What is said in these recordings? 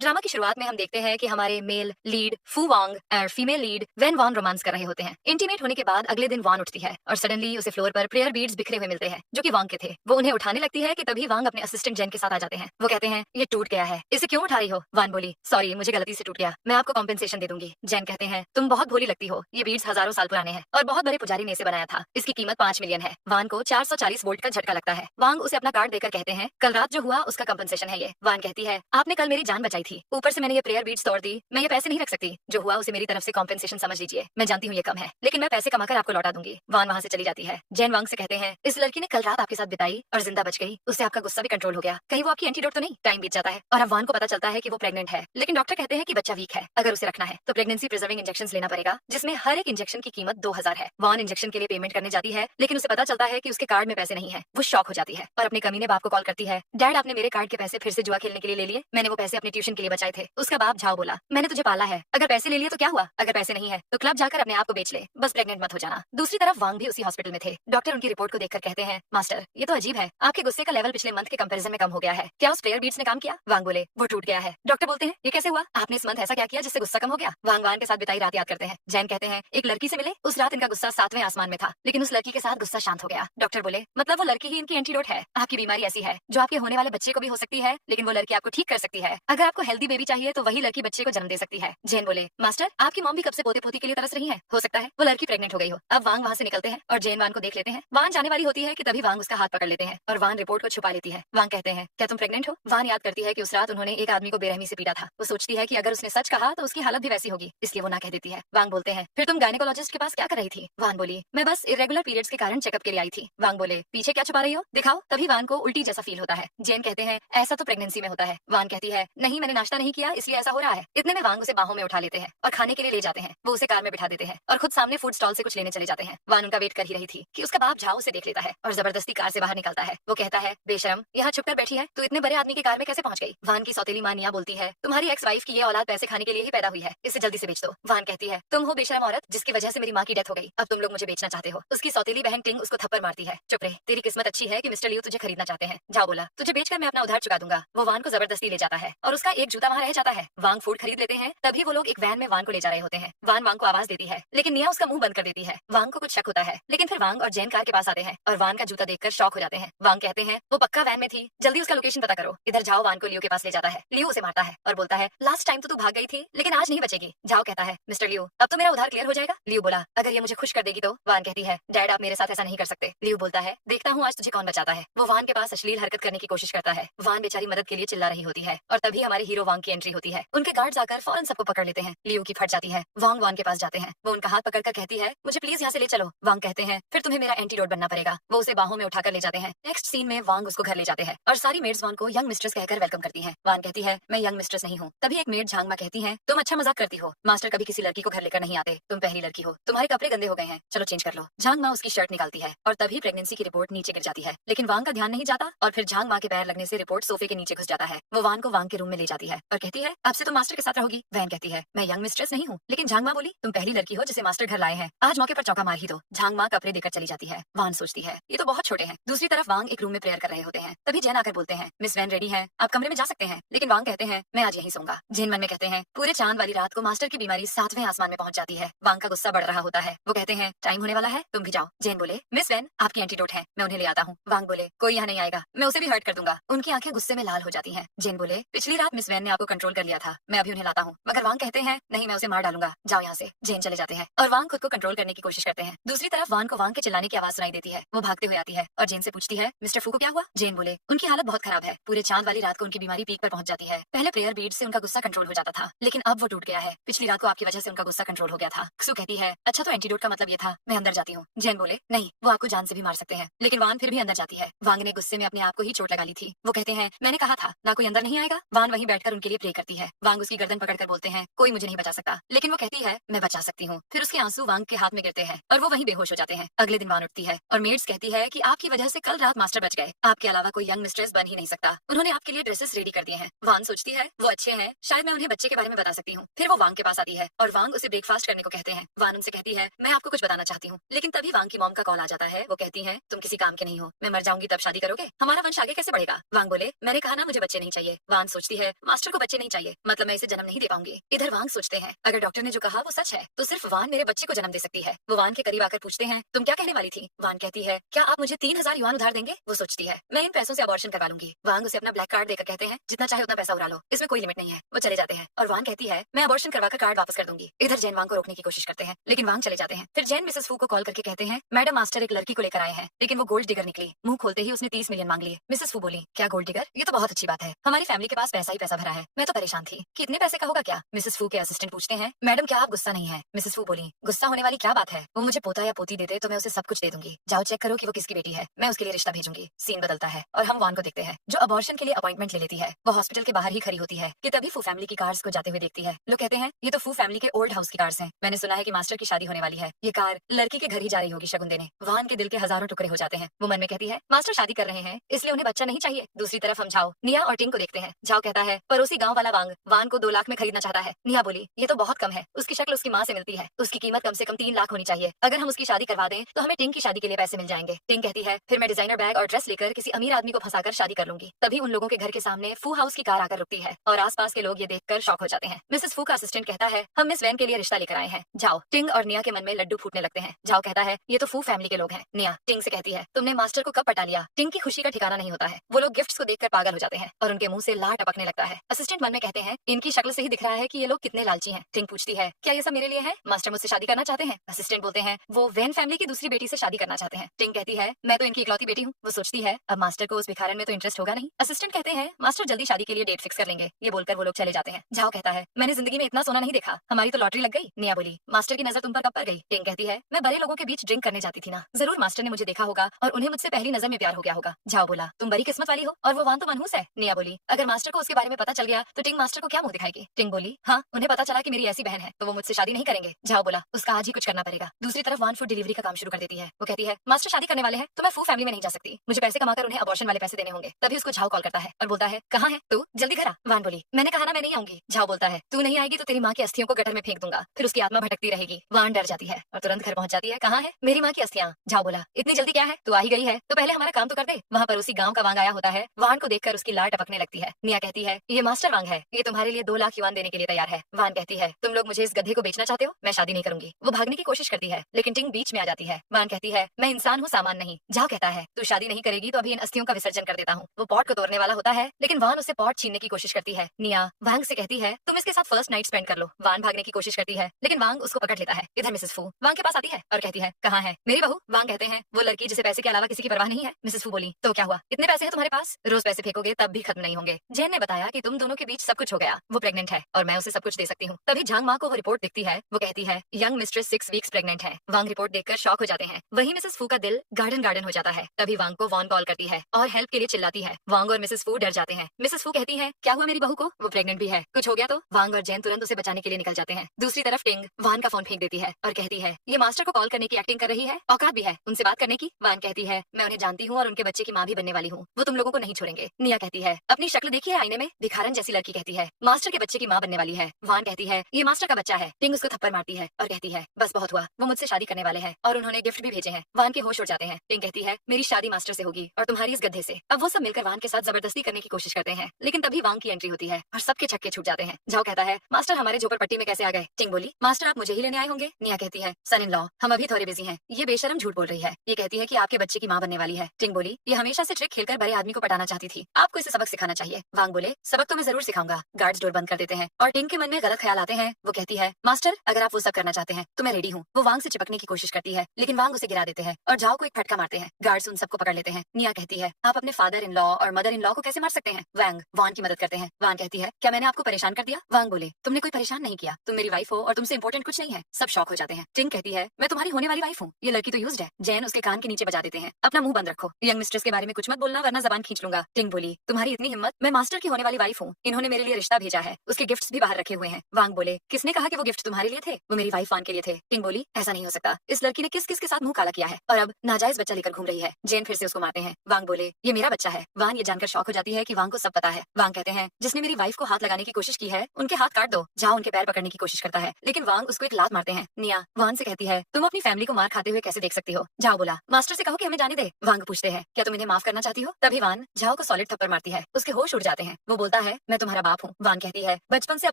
Drama की शुरुआत में हम देखते हैं कि हमारे मेल लीड फू वांग और female lead when one romance कर रहे होते हैं। इंटीमेट होने के बाद अगले दिन वान उठती है और सडनली उसे फ्लोर पर प्रेयर बीड्स बिखरे हुए मिलते हैं जो कि वांग के थे। वो उन्हें उठाने लगती है कि तभी वांग अपने असिस्टेंट जेन के साथ आ जाते हैं। वो कहते हैं ये टूट गया है, इसे क्यों उठा रही हो? वान बोली सॉरी मुझे गलती से टूट गया, मैं आपको कॉम्पेंसेशन दे दूंगी। जेन कहते हैं तुम बहुत भोली लगती हो, ये बीड्स हजारों साल पुराने हैं और बहुत बड़े पुजारी ने इसे बनाया था, इसकी कीमत 5 मिलियन है। वान को 440 वोल्ट का झटका लगता है। वांग उसे अपना कार्ड देकर कहते हैं कल रात जो हुआ उसका कॉम्पेंसेशन है ये। वान कहती है आपने कल मेरी जान बचाई थी, ऊपर से मैंने ये प्रेयर बीड्स तोड़ दी, मैं ये पैसे नहीं रख सकती, जो हुआ उसे मेरी तरफ से कॉम्पेंसेशन समझ लीजिए। मैं जानती हूँ ये कम है लेकिन मैं पैसे कमाकर आपको लौटा दूंगी। वान वहाँ से चली जाती है। जेन वांग से कहते हैं इस लड़की ने कल रात आपके साथ बिताई और जिंदा बच गई, उससे आपका गुस्सा भी कंट्रोल हो गया, कहीं वो आपकी एंटीडोट तो नहीं? टाइम बीत जाता है और अब वान को पता चलता है कि वो प्रेग्नेंट है, लेकिन डॉक्टर कहते हैं कि बच्चा वीक है, अगर उसे रखना है तो प्रेगनेंसी प्रिजर्विंग इंजेक्शन लेना पड़ेगा, जिसमें हर एक इंजेक्शन की कीमत 2000 है। वान इंजेक्शन के लिए पेमेंट करने जाती है लेकिन उसे पता चलता है कि उसके कार्ड में पैसे नहीं है। वो शॉक हो जाती है और अपने कमीने बाप को कॉल करती है डैड आपने मेरे कार्ड के पैसे फिर से जुआ खेलने के लिए ले लिए, मैंने वो पैसे अपने ट्यूशन के लिए बचाए थे। उसका बाप झाओ बोला मैंने तुझे पाला है, अगर पैसे ले लिए तो क्या हुआ, अगर पैसे नहीं है तो क्लब जाकर अपने आप को बेच ले, बस प्रेग्नेंट मत हो जाना। दूसरी तरफ वांग भी उसी हॉस्पिटल में थे। डॉक्टर उनकी रिपोर्ट को देखकर कहते हैं मास्टर ये तो अजीब है, आपके गुस्से का लेवल पिछले मंथ के कंपैरिजन में कम हो गया है, क्या उस प्रेयर बीट्स ने काम किया? वांग बोले वो टूट गया है। डॉक्टर बोलते हैं ये कैसे हुआ, आपने इस मंथ ऐसा क्या किया जिससे गुस्सा कम हो गया? वांग वान के साथ बिताई रात याद करते हैं। जैन कहते हैं एक लड़की से मिले, उस रात इनका गुस्सा 7वें आसमान में था, लेकिन उस लड़की के साथ गुस्सा शांत हो गया। डॉक्टर बोले मतलब वो लड़की ही इनकी एंटीडोट है, आपकी बीमारी ऐसी है जो आपके होने वाले बच्चे को भी हो सकती है, लेकिन वो लड़की आपको ठीक कर सकती है। अगर आपको हेल्दी बेबी चाहिए तो वही लड़की बच्चे को जन्म दे सकती है। जैन बोले मास्टर आपकी मॉम भी कब से पोते पोती के लिए तरस रही है, हो सकता है वो लड़की प्रेग्नेंट हो गई हो। अब वांग वहाँ से निकलते हैं और जैन वान को देख लेते हैं। वान जाने वाली होती है कि तभी वांग उसका हाथ पकड़ लेते हैं और वान रिपोर्ट को छुपा लेती है। वांग कहते हैं क्या तुम प्रेग्नेंट हो? वान याद करती है कि उस रात उन्होंने एक आदमी को बेरहमी से पीटा था। वो सोचती है कि अगर उसने सच कहा तो उसकी हालत भी वैसी होगी, इसलिए वो ना कह देती है। वांग बोलते हैं फिर तुम गायनेकोलॉजिस्ट के पास क्या कर रही थी? वान बोली मैं बस इरेगुलर पीरियड्स के कारण चेकअप के लिए आई थी। वांग बोले पीछे क्या छुपा रही हो, दिखाओ। तभी वान को उल्टी जैसा फील होता है। जैन कहते हैं ऐसा तो प्रेगनेंसी में होता है। वान कहती है नहीं मैंने नाश्ता नहीं किया इसलिए ऐसा हो रहा है। इतने में वांग उसे बाहों में उठा लेते हैं और खाने के लिए ले जाते हैं। वो उसे कार में बिठा देते हैं और खुद सामने फूड स्टॉल से कुछ लेने चले जाते हैं। वान उनका वेट कर ही रही थी कि उसका बाप झाओ उसे देख लेता है और जबरदस्ती कार से बाहर निकलता है। वो कहता है बेशरम यहाँ छुपकर बैठी है, तू इतने बड़े आदमी की कार में कैसे पहुंच गई? वान की सौतेली मां निया बोलती है तुम्हारी एक्स वाइफ की ये औलाद पैसे खाने के लिए ही पैदा हुई है, इसे जल्दी से बेच दो। वान कहती है तुम हो बेशरम औरत जिसकी वजह से मेरी माँ की डेथ हो गई, अब तुम लोग मुझे बेचना चाहते हो। उसकी सौतेली बहन टिंग उसको थप्पड़ मारती है चुप रहे, तेरी किस्मत अच्छी है कि मिस्टर लियू तुझे खरीदना चाहते हैं। जाओ बोला तुझे बेचकर मैं अपना उधार चुका दूंगा। वो वान को जबरदस्ती ले जाता है और उसका एक जूता वहाँ रह जाता है। वांग फूड खरीद लेते हैं, तभी वो लोग एक वैन में वान को ले जा रहे होते हैं। वान वांग को आवाज देती है लेकिन निया उसका मुंह बंद कर देती है। वांग को कुछ शक होता है लेकिन फिर वांग और जैन कार के पास आते हैं और वान का जूता देखकर शॉक हो जाते हैं। वांग कहते हैं वो पक्का वैन में थी, जल्दी उसका लोकेशन पता करो। इधर जाओ वान को लियो के पास ले जाता है। लियो उसे मारता है और बोलता है लास्ट टाइम तो तू भाग गई थी लेकिन आज नहीं बचेगी। जाओ कहता है मिस्टर लियो अब तो मेरा उधार क्लियर हो जाएगा। लियो बोला अगर ये मुझे खुश कर देगी तो। वान कहती है डैड आप मेरे साथ ऐसा नहीं कर सकते। लियो बोलता है देखता हूँ आज तुझे कौन बचाता है। वो वान के पास अश्लील हरकत करने की कोशिश करता है। वान बेचारी मदद के लिए चिल्ला रही होती है और तभी हमारे हीरो वांग की एंट्री होती है। उनके गार्ड्स आकर फौरन सबको पकड़ लेते हैं। लियो की फट जाती है। वांग वान के पास जाते हैं। वो उनका हाथ पकड़कर कहती है मुझे प्लीज यहाँ से ले चलो। वांग कहते हैं फिर तुम्हें मेरा एंटीडोट बनना पड़ेगा। वो उसे बाहों में उठाकर ले जाते हैं। नेक्स्ट सीन में वांग उसको घर ले जाते हैं और सारी मेड्स वान को यंग मिस्ट्रेस कहकर वेलकम करती हैं। वान कहती है मैं यंग मिस्ट्रेस नहीं हूँ। तभी एक मेड झांगमा कहती है तुम अच्छा मजाक करती हो, मास्टर कभी किसी लड़की को घर लेकर नहीं आते, तुम पहली लड़की हो, तुम्हारे कपड़े गंदे हो गए हैं, चलो चेंज कर लो। झांगमा उसकी शर्ट निकालती है और तभी प्रेगनेंसी की रिपोर्ट नीचे गिर जाती है, लेकिन वांग का ध्यान नहीं जाता और फिर झांगमा के पैर लगने से रिपोर्ट सोफे के नीचे घुस जाता है। वो वान को वांग के रूम में ले जाती है और कहती है अब से तुम मास्टर के साथ रहोगी। वैन कहती है मैं यंग मिस्ट्रेस नहीं हूँ, लेकिन झांगमा बोली तुम पहली लड़की हो जिसे मास्टर घर लाए हैं, आज मौके पर चौका मार ही दो। झांगमा कपड़े देकर चली जाती है। वान सोचती है ये तो बहुत छोटे हैं। दूसरी तरफ वांग एक रूम में प्रेयर कर रहे होते हैं। तभी जैन आकर बोलते हैं मिस वैन रेडी है, आप कमरे में जा सकते हैं, लेकिन वांग कहते हैं मैं आज यहीं सोऊंगा। जैन मन में कहते हैं पूरे चांद वाली रात को मास्टर की बीमारी 7वें आसमान में पहुंच जाती है। वांग का गुस्सा बढ़ रहा होता है। वो कहते हैं टाइम होने वाला है, तुम भी जाओ। जैन बोले मिस वैन आपकी एंटीडोट है, मैं उन्हें ले आता हूँ। वांग बोले कोई यहाँ नहीं आएगा, मैं उसे भी हर्ट कर दूंगा। उनकी आंखें गुस्से में लाल हो जाती हैं। जैन बोले पिछली रात मिस वैन ने आपको कंट्रोल कर लिया था, मैं अभी उन्हें लाता हूँ। मगर वांग कहते हैं नहीं मैं उसे मार डालूंगा, जाओ यहाँ से। जैन चले जाते हैं और वांग खुद को कंट्रोल करने की कोशिश करते हैं। दूसरी तरफ वान को वांग के चिल्लाने की आवाज सुनाई देती है। वो भागते हुए आती है और जैन से पूछती है मिस्टर फू को क्या हुआ? जैन बोले उनकी हालत बहुत खराब है, पूरे चांद वाली रात को उनकी बीमारी पीक पर पहुंच जाती है। पहले प्रेयर बीड से उनका गुस्सा कंट्रोल हो जाता था, लेकिन अब वो टूट गया है। पिछली रात को आपकी वजह से उनका गुस्सा कंट्रोल हो गया था। क्सू कहती है अच्छा तो एंटीडोट का मतलब ये था, मैं अंदर जाती हूँ। जैन बोले नहीं वो आपको जान से भी मार सकते हैं, लेकिन वान फिर भी अंदर जाती है। वांग ने गुस्से में अपने आप को ही चोट लगा ली थी। वो कहते हैं मैंने कहा था ना कोई अंदर नहीं आएगा। वान वहीं बैठकर उनके लिए प्रे करती है। वांग उसकी गर्दन पकड़कर बोलते हैं कोई मुझे नहीं बचा सकता, लेकिन वो कहती है मैं बचा सकती हूँ। फिर उसके आंसू वांग के हाथ में गिरते हैं और वो वहीं बेहोश हो जाते हैं। अगले दिन वान उठती है और मेड्स कहती है कि आपकी वजह से कल रात मास्टर बच गए, आपके अलावा कोई यंग मिस्ट्रेस बन ही नहीं सकता, उन्होंने आपके लिए ड्रेसेस रेडी कर दिए हैं। वान सोचती है वो अच्छे हैं, शायद मैं उन्हें बच्चे के बारे में बता सकती हूँ। फिर वो वांग के पास आती है और वांग उसे ब्रेकफास्ट करने को कहते हैं। वान उनसे कहती है मैं आपको कुछ बताना चाहती हूँ, लेकिन तभी वांग की मॉम का कॉल आ जाता है। वो कहती है तुम किसी काम के नहीं हो, मैं मर जाऊंगी तब शादी करोगे, हमारा वंश आगे कैसे बढ़ेगा? वांग बोले मैंने कहा ना मुझे बच्चे नहीं चाहिए। वान सोचती है मास्टर को बच्चे नहीं चाहिए, मतलब मैं इसे जन्म नहीं दे पाऊंगी। इधर वांग सोचते हैं, अगर डॉक्टर ने जो कहा वो सच है तो सिर्फ वान मेरे बच्चे को जन्म दे सकती है। वो वान के करीब आकर पूछते हैं, तुम क्या कहने वाली थी? वान कहती है, क्या आप मुझे 3,000 युआन उधार देंगे? वो सोचती है, मैं इन पैसों से अबॉर्शन करवा लूंगी। वांग उसे अपना ब्लैक कार्ड देकर कहते हैं, जितना चाहे उतना पैसा उड़ा लो, इसमें कोई लिमिट नहीं है। वो चले जाते हैं और वान कहती है, मैं अबॉर्शन करवाकर कार्ड वापस कर दूंगी। इधर जैन वांग को रोकने की कोशिश करते हैं, लेकिन वांग चले जाते हैं। फिर जैन मिसेस फू को कॉल करके कहते हैं, मैडम मास्टर एक लड़की को लेकर आए हैं, लेकिन वो गोल्ड डिगर निकली। मुंह खोलते ही उसने 30 मिलियन मांग लिए। मिसेस फू बोली, क्या गोल्ड डिगर? ये तो बहुत अच्छी बात है, हमारी फैमिली के पास पैसा ही पैसा भरा है। मैं तो परेशान थी कि इतने पैसे का होगा क्या। मिसेस फू के असिस्टेंट पूछते हैं, मैडम क्या आप गुस्सा नहीं है? मिसेस फू बोली, गुस्सा होने वाली क्या बात है, वो मुझे पोता या पोती देते तो मैं उसे सब कुछ दे दूंगी। जाओ चेक करो कि वो किसकी बेटी है, मैं उसके लिए रिश्ता भेजूंगी। सीन बदलता है और हम वान को देखते हैं जो अबॉर्शन के लिए अपॉइंटमेंट ले लेती है। वो हॉस्पिटल के बाहर ही खड़ी होती है कि तभी फू फैमिली की कार्स को जाते हुए देखती है। लोग कहते हैं, ये तो फू फैमिली के ओल्ड हाउस की कार्स हैं। मैंने सुना है कि मास्टर की शादी होने वाली है। ये कार लड़की के घर ही जा रही होगी शगुन देने। वान के दिल के हजारों टुकड़े हो जाते हैं। वो मन में कहती है, मास्टर शादी कर रहे हैं इसलिए उन्हें बच्चा नहीं चाहिए। दूसरी तरफ हम झाओ, निया और टिंग को देखते हैं। झाओ कहता है, पड़ोसी गाँव वाला वांग वान को 2 लाख में खरीदना चाहता है। निया बोली, ये तो बहुत कम है, उसकी शक्ल उसकी माँ से मिलती है, उसकी कीमत कम से कम 3 लाख होनी चाहिए। अगर हम उसकी शादी करवा दें तो हमें टिंग की शादी के लिए पैसे मिल जाएंगे। टिंग कहती है, फिर मैं डिजाइनर बैग और ड्रेस लेकर किसी अमीर आदमी को फंसाकर शादी कर लूंगी। तभी उन लोगों के घर के सामने फू हाउस की कार आकर रुकती है और आसपास के लोग ये देखकर शॉक हो जाते हैं। मिसेस फू का असिस्टेंट कहता है, हम मिस वैन के लिए रिश्ता लेकर आए हैं। जाओ। टिंग और निया के मन में लड्डू फूटने लगते हैं। जाओ कहता है, ये तो फू फैमिली के लोग हैं। निया टिंग से कहती है, तुमने मास्टर को कब पटा लिया? टिंग की खुशी का ठिकाना नहीं होता है। वो लोग गिफ्ट्स को देखकर पागल हो जाते हैं और उनके मुंह से लार टपकने लगता है। असिस्टेंट मन में कहते हैं, इनकी शक्ल से ही दिख रहा है कि ये लोग कितने लालची हैं। टिंग पूछती है, क्या ये सब मेरे लिए है? मास्टर मुझसे शादी करना चाहते हैं? असिस्टेंट बोलते हैं, वो वैन फैमिली की दूसरी बेटी से शादी करना चाहते हैं। टिंग कहती है, मैं तो इनकी इकलौती बेटी हूँ। वो सोचती है, अब मास्टर को उस भिखारन में तो इंटरेस्ट होगा नहीं। असिस्टेंट कहते हैं, मास्टर जल्दी शादी के लिए डेट फिक्स कर लेंगे। ये बोलकर वो लोग चले जाते हैं। जाओ कहता है, मैंने जिंदगी में इतना सोना नहीं देखा, हमारी तो लॉटरी लग गई। निया बोली, मास्टर की नजर तुम पर कब पड़ गई? टिंग कहती है, मैं बड़े लोगों के बीच ड्रिंक करने जाती थी ना, जरूर मास्टर ने मुझे देखा होगा और उन्हें मुझसे पहली नजर में प्यार हो गया होगा। जाओ बोला, तुम बड़ी किस्मत वाली हो और वो वान तो मनहूस है। निया बोली, अगर मास्टर को उसके बारे में पता चल गया तो टिंग मास्टर को क्या मुंह दिखाएगी? टिंग बोली, हाँ, उन्हें पता चला कि मेरी ऐसी बहन है तो वो मुझसे शादी नहीं करेंगे। जाओ बोला, उसका आज ही कुछ करना पड़ेगा। दूसरी तरफ वान फूड डिलीवरी का काम शुरू कर देती है। वो कहती है, मास्टर शादी करने वाले हैं तो मैं फू फैमिली में नहीं जा सकती, मुझे पैसे कमाकर उन्हें अबॉर्शन वाले पैसे देने होंगे। तभी उसको झाओ कॉल करता है और बोलता है, कहाँ है तू? जल्दी घर आ। वान बोली, मैंने कहा ना मैं नहीं आऊंगी। झाओ बोलता है, तू नहीं आएगी तो तेरी माँ की अस्थियों को गटर में फेंक दूंगा, फिर उसकी आत्मा भटकती रहेगी। वान डर जाती है और तुरंत घर पहुंच जाती है। कहाँ है? मेरी माँ की अस्थियां। झाओ बोला, इतनी जल्दी क्या है, तू आ ही गई है तो पहले हमारा काम तो कर दे। वहाँ पर उसी गाँव का वांग आया होता है। वान को देखकर उसकी लार टपकने लगती है। निया कहती है, ये मास्टर वांग है, ये तुम्हारे लिए 2 लाख युआन देने के लिए तैयार है। वान कहती है, तुम लोग मुझे इस गधे को बेचना चाहते हो? मैं शादी नहीं करूंगी। वो भागने की कोशिश करती है लेकिन टिंग बीच में आ जाती है। वान कहती है, मैं इंसान हूँ, सामान नहीं। झाओ कहता है, तू शादी नहीं करेगी तो अभी इन अस्थियों का विसर्जन कर देता हूँ। वो पॉट को तोड़ने वाला होता है लेकिन वान उसे पॉट छीनने की कोशिश करती है। निया वांग से कहती है, तुम इसके साथ फर्स्ट नाइट स्पेंड कर लो। वान भागने की कोशिश करती है लेकिन वांग उसको पकड़ लेता है। इधर मिसेस फू वांग के पास आती है और कहती है, कहाँ है मेरी बहू? वांग कहते हैं, वो लड़की जिसे पैसे के अलावा किसी की परवाह नहीं है। मिसेस फू बोली, तो क्या हुआ, इतने पैसे हैं तुम्हारे पास, रोज पैसे फेंकोगे तब भी खत्म नहीं होंगे। जैन ने बताया कि तुम दोनों के बीच सब कुछ हो गया, वो प्रेग्नेंट है और मैं उसे सब कुछ दे सकती हूँ। तभी झांग माँ को वो रिपोर्ट दिखती है। वो कहती है, यंग मिस्ट्रेस 6 वीक्स प्रेग्नेंट है। वांग रिपोर्ट देखकर शॉक हो जाते हैं। वही मिसेस फू का दिल गार्डन गार्डन हो जाता है। तभी वांग को वॉन कॉल करती है और हेल्प के लिए चिल्लाती है। वांग और मिसेस फू डर जाते हैं। मिसेस फू कहती है, क्या हुआ मेरी बहू को? वो प्रेग्नेंट भी है, कुछ हो गया तो? वांग और जैन तुरंत उसे बचाने के लिए निकल जाते हैं। दूसरी तरफ टिंग वान का फोन फेंक देती है और कहती है, ये मास्टर को कॉल करने की एक्टिंग कर रही है, औकात भी है उनसे बात करने की। वान कहती है, मैं उन्हें जानती हूँ और उनके बच्चे की माँ भी बनने वाली हूँ, वो तुम लोगों को नहीं छोड़ेंगे। निया कहती है, अपनी शक्ल देखी है आईने में, भिखारन जैसी लड़की। कहती है, मास्टर के बच्चे की माँ बनने वाली है। वान कहती है, ये मास्टर का बच्चा है। टिंग उसको थप्पड़ मारती है और कहती है, बस बहुत हुआ, वो मुझसे शादी करने वाले हैं और उन्होंने गिफ्ट भी भेजे हैं। वान के होश उड़ जाते हैं। टिंग कहती है, मेरी शादी मास्टर से होगी और तुम्हारी इस गधे से। अब वो सब मिलकर वान के साथ जबरदस्ती करने की कोशिश करते हैं लेकिन तभी वांग की एंट्री होती है और सबके छक्के छूट जाते हैं। झाओ कहता है, मास्टर हमारे झोपड़पट्टी में कैसे आ गए? टिंग बोली, मास्टर आप मुझे ही लेने आए होंगे। निया कहती है, सन इन लॉ हम अभी थोड़े बिजी हैं। ये बेशरम झूठ बोल रही है, ये कहती है कि आपके बच्चे की माँ बनने वाली है। टिंग बोली, ये हमेशा से ट्रिक खेलकर बड़े आदमी को पटाना चाहती थी, आपको इसे सबक सिखाना चाहिए। वांग बोले, सबक तो मैं जरूर सिखाऊंगा। गार्ड्स डोर बंद कर देते हैं और टिंग के मन में गलत ख्याल आते हैं। वो कहती है, मास्टर अगर आप वो सब करना चाहते हैं तो मैं रेडी हूँ। वो वांग से चिपकने की कोशिश करती है लेकिन वांग उसे गिरा देते हैं और झाओ को एक फटका मारते हैं। गार्ड्स उन सबको पकड़ लेते हैं। निया कहती है, आप अपने फादर इन लॉ और मदर इन लॉ को कैसे मार सकते हैं? वांग वान की मदद करते हैं। वान कहती है, क्या मैंने आपको परेशान कर दिया? वांग बोले, तुमने कोई परेशान नहीं किया, तुम मेरी वाइफ हो और तुमसे इंपॉर्टेंट कुछ नहीं है। सब शॉक हो जाते हैं। टिंग कहती है, मैं तुम्हारी होने वाली वाइफ हूँ, ये लड़की तो यूज्ड है। जैन उसके कान के नीचे बजा देते हैं, अपना मुंह बंद रखो, यंग मिस्ट्रेस के बारे में कुछ मत बोलना वरना जबान खींच लूंगा। टिंग बोली, तुम्हारी इतनी हिम्मत, मैं मास्टर की होने वाली वाइफ हूँ, इन्होंने मेरे लिए रिश्ता भेजा है, उसके गिफ्ट्स भी बाहर रखे हुए हैं। वांग बोले, किसने कहा कि वो गिफ्ट तुम्हारे लिए थे? वो मेरी वाइफ वान के लिए थे। टिंग बोली, ऐसा नहीं हो सकता, इस लड़की ने किस किस के साथ मुंह काला किया है और अब नाजायज बच्चा लेकर घूम रही है। जैन फिर से उसको मारते हैं। वांग बोले, ये मेरा बच्चा है। वान ये जानकर शॉक हो जाती है कि वांग को सब पता है। वांग कहते हैं, जिसने मेरी वाइफ को हाथ लगाने की कोशिश की है उनके हाथ काट दो। जाओ उनके पैर पकड़ने की कोशिश करता है लेकिन वांग उसको एक लात मारते हैं। निया वान से कहती है, तुम अपनी फैमिली को मार खाते हुए कैसे देख सकती हो? जाओ बोला, मास्टर से कहो कि हमें जाने दे। वांग पूछते हैं, क्या तुम इन्हें माफ करना चाहती हो? तभी वान जाओ को सॉलिड थप्पड़ मारती है, उसके होश उड़ जाते हैं। वो बोलता पता है मैं तुम्हारा बाप हूँ। वान कहती है बचपन से अब